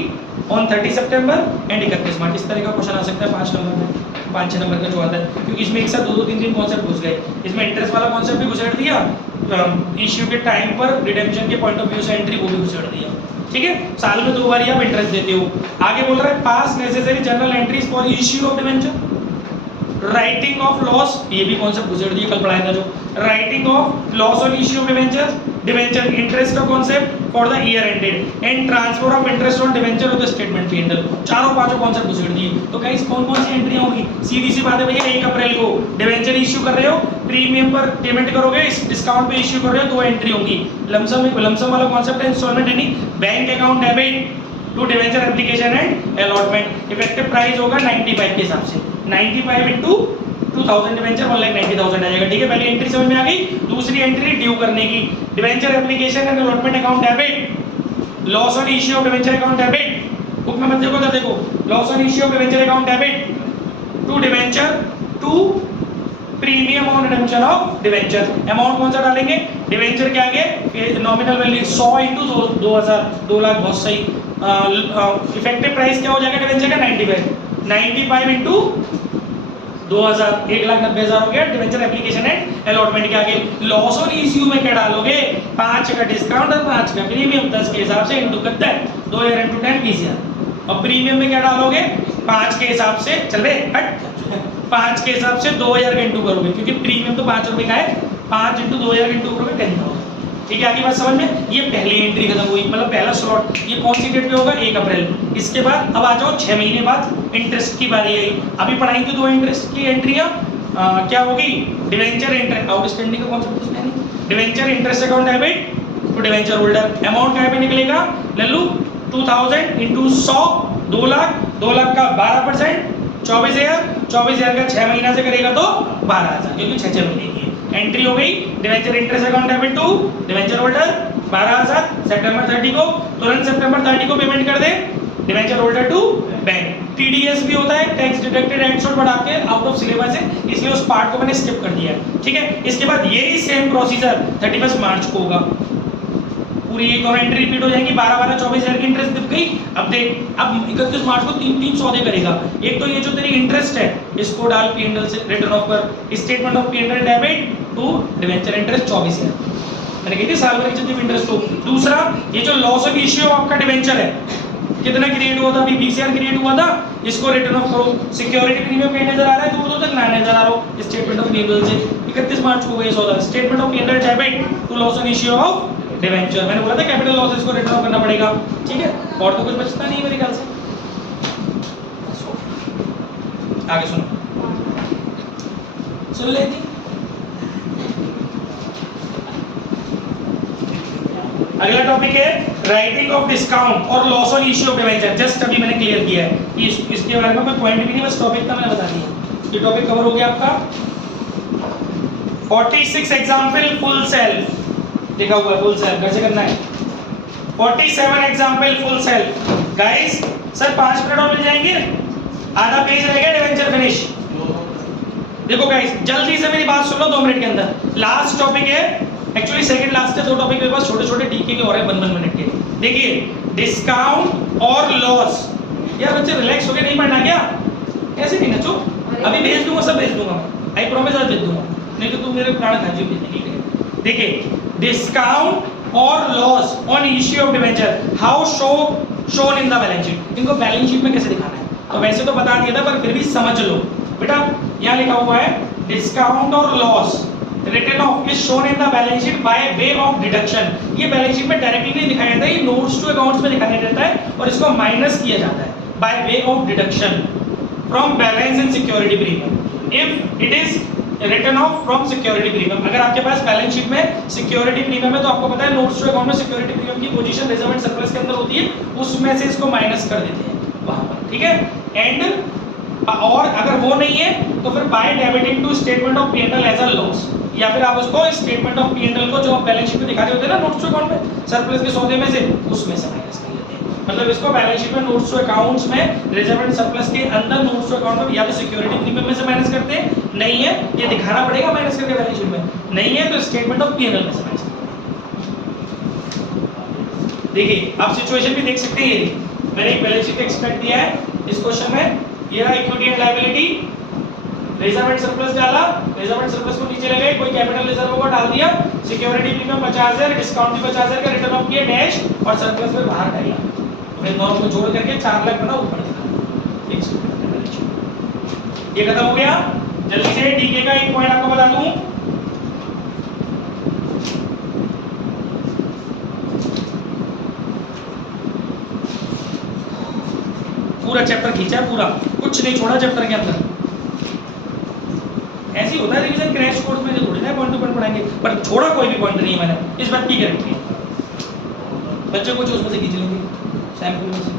on 30 सितंबर एंड 31 मार्च। इस तरह का क्वेश्चन आ सकता है 5 नंबर में, 5-6 नंबर का जो आता है, क्योंकि इसमें एक साथ 2-3 कॉन्सेप्ट घुस गए। इसमें इंटरेस्ट वाला कॉन्सेप्ट भी घुसेड़ दिया, इश्यू के टाइम पर रिडेम्पशन के पॉइंट ऑफ व्यू से एंट्री वो भी घुसेड़ दिया। ठीक है, साल में 2 बार ही आप इंटरेस्ट देते हो। आगे बोल रहा है pass necessary journal entries for issue of debenture, writing off loss, ये भी कॉन्सेप्ट घुसेड़ दिया, कल पढ़ाया था जो writing off loss on issue of debenture interest का concept for the year ended and transfer of interest on debenture of the statement PNL. चारों पांचों कॉन्सेप्ट घुसेड़ दिए। तो गाइस कौन कौन सी एंट्रियां होगी? सीधी सी बात है भैया, 1 अप्रैल को डिवेंचर इश्यू कर रहे हो, प्रीमियम पर पेमेंट करोगे, इस डिस्काउंट पे इश्यू कर रहे हो, 2 एंट्री होगी। लमसम वाला कॉन्सेप्ट है इंस्टॉलमेंट यानी bank account debit to debenture application and allotment. Effective price होगा 95 के हिसाब से, 95 इंटू 2000 डिवेंचर 1,90,000 आ जाएगा। ठीक है, पहली एंट्री समझ में आ गई। दूसरी एंट्री ड्यू करने की, debenture application and allotment account debit, loss on issue of debenture account debit, book में मत देखो तो देखो, loss on issue of debenture account debit to debenture to premium on redemption of debenture. Amount कौन सा डालेंगे? डिवेंचर के आगे नॉमिनल वैल्यू 100 इंटू 2000, 2 लाख, बहुत सही। इफेक्टिव प्राइस क्या हो जाएगा डिवेंचर का? 95 इंटू 2000, 1,90,000 हो गया। डिवेंचर एप्लीकेशन एंड अलॉटमेंट के आगे लॉस ऑन इश्यू में क्या डालोगे? 5 का डिस्काउंट और 5 का प्रीमियम, 10 के हिसाब से इंटू करता है 2000 इंटू 10 20,000। और प्रीमियम में क्या डालोगे? 5 के हिसाब से, चल रहे हट, 5 के हिसाब से 2000 का इंटू करोगे, क्योंकि प्रीमियम तो 5 रुपए का है, 5 इंटू 2000 इंटू करोगे 10,000। ठीक है, आगे बात समझ में? ये पहली एंट्री खत्म हुई, मतलब पहला स्लॉट। ये कौन सी डेट पे होगा? 1 अप्रैल। इसके बाद अब आ जाओ 6 महीने बाद इंटरेस्ट की बारी आई। अभी पढ़ाएंगे 2 इंटरेस्ट की एंट्रियां। क्या होगी? डिवेंचर इंटरेस्ट, आउटस्टैंडिंग का कॉन्सेप्ट उसमें नहीं, debenture interest account debit to debenture holder. Amount क्या पे निकलेगा लल्लू? 2000 इंटू 100, 2 लाख, 2 लाख का 12%, 24,000, 24,000 का 6 महीना से करेगा तो 12,000, क्योंकि 6 महीने की है। एंट्री हो गई debenture interest account debit to debenture holder 12,000 सितंबर 30 को, तुरंत सितंबर 30 को पेमेंट कर दे debenture holder to bank. TDS भी होता है, टैक्स डिडक्टेड एट सोर्ट, बढ़ा के आउट ऑफ सिलेबस है, इसलिए उस पार्ट को मैंने स्किप कर दिया है। ठीक है, इसके बाद यही सेम प्रोसीजर 31 मार्च को होगा। पूरी ये दोनों एंट्री रिपीट हो जाएंगी। 12 24,000 की इंटरेस्ट दिख गई। अब देख, अब 31 मार्च को 3 सौदे करेगा। एक तो ये जो तेरी इंटरेस्ट है इसको डाल पीएनएल से रिटर्न ऑफ कर, statement of PNL debit to debenture interest 24,000, मैंने कही थी साल भर की जितनी इंटरेस्ट हो। दूसरा, ये जो लॉस ऑफ इश्यू आपका डिवेंचर है, कितना क्रिएट हुआ था? अभी 20,000 क्रिएट हुआ था, इसको रिटर्न ऑफ करो। सिक्योरिटी प्रीमियम कहीं नजर आ रहा है? दूर तक 9,000 आ रहा हो स्टेटमेंट ऑफ पीएनएल से। 31 मार्च को गई सौदा, statement of PNL debit to loss on issue of debenture. मैंने बोला था कैपिटल लॉसेस को रिटर्न ऑफ करना पड़ेगा। ठीक है, और तो कुछ बचता नहीं मेरे ख्याल से। आगे सुनो, सुन लेती। अगला टॉपिक है राइटिंग ऑफ डिस्काउंट और loss on issue of debenture. Just अभी मैंने क्लियर किया है कि इसके बारे में कोई पॉइंट भी नहीं, बस टॉपिक का मैंने बता दिया। ये टॉपिक कवर हो गया आपका। 46 एग्जांपल फुल सेल लिखा हुआ है, फुल सेल कैसे करना है। 47 example full sale. Guys sir 5 minute और मिल जाएंगे, आधा पेज रहेगा डिवेंचर फिनिश। देखो गाइस जल्दी से मेरी बात सुन लो 2 मिनट के अंदर। लास्ट टॉपिक है, एक्चुअली सेकंड लास्ट है, 2 टॉपिक मेरे पास छोटे छोटे टीके के और है 1 मिनट के। देखिए डिस्काउंट और लॉस। यार बच्चे रिलैक्स हो गए, नहीं पढ़ना क्या? ऐसे नहीं नचो, अभी भेज दूंगा, सब भेज दूंगा, आई प्रॉमिस आज भेज दूंगा, नहीं तो तुम मेरे प्राण खा जाओगे। ठीक है, देखिए डिस्काउंट और loss on issue of debenture how shown in the balance sheet. इनको बैलेंस शीट में कैसे दिखाना है? तो वैसे तो बता दिया था, पर फिर भी समझ लो बेटा। यहाँ लिखा हुआ है डिस्काउंट और loss return of is shown in the balance sheet by way of deduction. ये बैलेंस शीट में डायरेक्टली नहीं दिखाया जाता है, ये नोट्स टू अकाउंट्स में दिखाया जाता है और इसको माइनस किया जाता है by way of deduction from balance in security premium if it is return of from security premium. अगर आपके पास बैलेंस शीट में सिक्योरिटी प्रीमियम है तो आपको पता है नोट्स टू अकाउंट में सिक्योरिटी प्रीमियम की पोजीशन रिजर्व एंड सरप्लस के अंदर होती है, उसमें से इसको माइनस कर देते हैं वहां पर। ठीक है, एंड और अगर वो नहीं है तो फिर by debiting to statement of PNL as a loss, या फिर आप उसको स्टेटमेंट ऑफ पीएनएल को जो आप बैलेंस शीट में दिखा रहे होते हैं ना नोट्स टू अकाउंट में सरप्लस के सौदे में से, उसमें से माइनस कर लेते हैं। मतलब इसको बैलेंस शीट में नोट्स टू अकाउंट्स में रिजर्व एंड सरप्लस के अंदर नोट्स टू अकाउंट में या तो सिक्योरिटी प्रीमियम में से माइनस करते हैं, नहीं है ये दिखाना पड़ेगा माइनस करके बैलेंस शीट में, नहीं है तो स्टेटमेंट ऑफ पीएनएल में से माइनस करते हैं। देखिए आप सिचुएशन भी देख सकते हैं, ये मैंने एक बैलेंस शीट एक्सपेक्ट दिया है इस क्वेश्चन में, ये रहा equity and liability, reserve and surplus डाला, रिजर्व एंड सरप्लस को नीचे लगाए, कोई कैपिटल रिजर्व होगा डाल दिया, सिक्योरिटी प्रीमियम 50,000, डिस्काउंट भी 50,000 का, रिटर्न ऑफ किया डैश और सरप्लस में बाहर डाला, फिर दोनों को जोड़ करके 4 लाख बना ऊपर दिखा। ये खत्म हो गया। जल्दी से डीके का एक पॉइंट आपको बता दूं, पूरा चैप्टर खींचा है, पूरा कुछ नहीं छोड़ा चैप्टर के अंदर। ऐसे ही होता है रिवीजन क्रैश कोर्स में, जो थोड़ी ना पॉइंट टू पॉइंट पढ़ाएंगे, पर छोड़ा कोई भी पॉइंट नहीं है मैंने, इस बात की गारंटी है। बच्चे कुछ उसमें से खींच लेंगे सैंपल में से।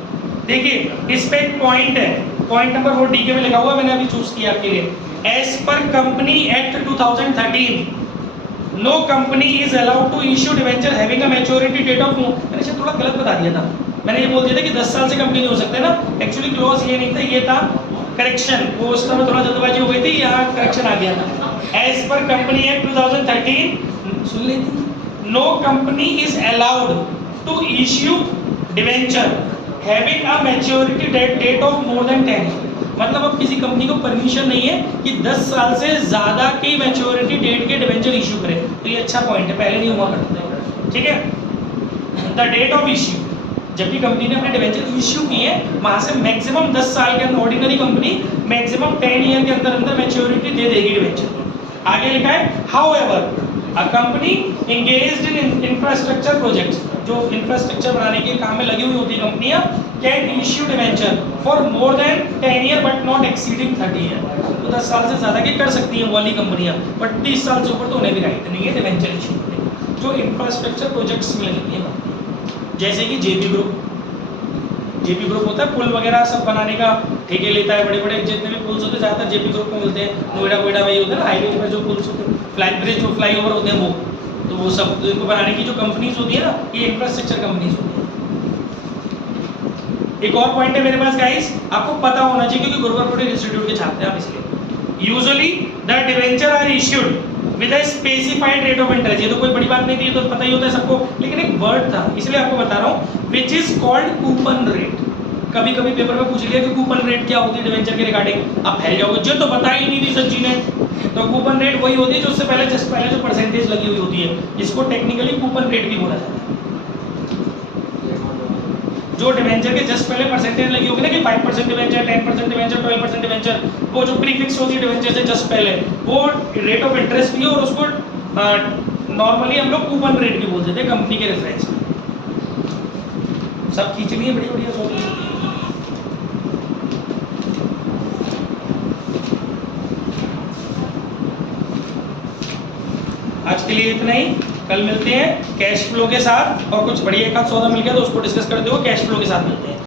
देखिए इस पे एक पॉइंट है, पॉइंट नंबर 4 डीके में लिखा हुआ, मैंने अभी चूज किया आपके लिए। As per company act 2013 no company is allowed to issue debenture having a maturity date of, मैंने शायद थोड़ा गलत बता दिया था, मैंने ये बोल दिया था कि 10 साल से कंपनी नहीं हो सकते ना, एक्चुअली क्लॉज ये नहीं था, ये था करेक्शन, वो उस समय थोड़ा जल्दबाजी हो गई थी, यहाँ करेक्शन आ गया था। एज पर कंपनी एक्ट 2013 सुन लेती, no company is allowed to issue debenture having a maturity date of more than 10, मतलब अब किसी कंपनी को परमिशन नहीं है कि 10 साल से ज्यादा की मैच्योरिटी डेट के डिवेंचर इश्यू करे। तो ये अच्छा पॉइंट है, पहले नहीं हुआ करता था, ठीक है। द डेट ऑफ इश्यू, जब भी कंपनी ने अपने डिवेंचर इश्यू किए वहां से मैक्सिमम 10 साल के अंदर, ऑर्डिनरी कंपनी मैक्सिमम 10 ईयर के अंदर अंदर मैच्योरिटी दे देगी डिवेंचर। आगे लिखा है however a company engaged in infrastructure projects, जो इंफ्रास्ट्रक्चर बनाने के काम में लगी हुई होती है कंपनियां, can issue debenture for more than 10 year but not exceeding 30 year. तो 10 साल से ज्यादा की कर सकती हैं वाली कंपनियां, बट 30 साल से ऊपर तो उन्हें भी राइट नहीं है डिवेंचर इश्यू करने, जो इंफ्रास्ट्रक्चर प्रोजेक्ट्स में लगी हैं, जैसे कि जेपी ग्रुप। जेपी ग्रुप होता है पुल वगैरह सब बनाने का ठेके लेता है, बड़े बड़े जितने भी पुल्स होते हैं ज़्यादातर जेपी ग्रुप में मिलते हैं। नोएडा वोएडा में ये होता है ना, हाईवे पर जो पुल्स होते हैं, फ्लाई ब्रिज जो फ्लाई ओवर होते हैं वो, तो वो सब इनको बनाने की जो कंपनीज होती है ना, ये इंफ्रास्ट्रक्चर कंपनीज होती है। एक और पॉइंट है मेरे पास गाइस, आपको पता होना चाहिए क्योंकि गुरुकुल इंस्टीट्यूट के छात्र हैं आप, इसलिए usually the debenture are issued with a specified rate of interest. ये तो कोई बड़ी बात नहीं थी, ये तो पता ही होता है सबको, लेकिन एक वर्ड था इसलिए आपको बता रहा हूँ, which is called coupon rate. कभी कभी पेपर में पूछ लिया कि कूपन रेट क्या होती है डिवेंचर के रिगार्डिंग, आप फैल जाओगे, जो तो बता ही नहीं थी सच्ची ने। तो कूपन रेट वही होती है जो उससे पहले जस्ट पहले जो परसेंटेज लगी हुई होती है, इसको टेक्निकली कूपन रेट भी बोला जाता है। जो डिवेंचर के जस्ट पहले परसेंटेज लगी होगी ना कि 5% डिवेंचर, 10% डिवेंचर, 12% डिवेंचर, वो जो प्रीफिक्स होती है डिवेंचर से जस्ट पहले, वो रेट ऑफ इंटरेस्ट भी है और उसको नॉर्मली हम लोग कूपन रेट भी बोलते थे कंपनी के रेफरेंस में। सब खींच लिए बड़ी बढ़िया सोच। आज के लिए इतना ही, कल मिलते हैं कैश फ्लो के साथ, और कुछ बढ़िया एक आध सौदा मिल गया तो उसको डिस्कस करते हुए कैश फ्लो के साथ मिलते हैं।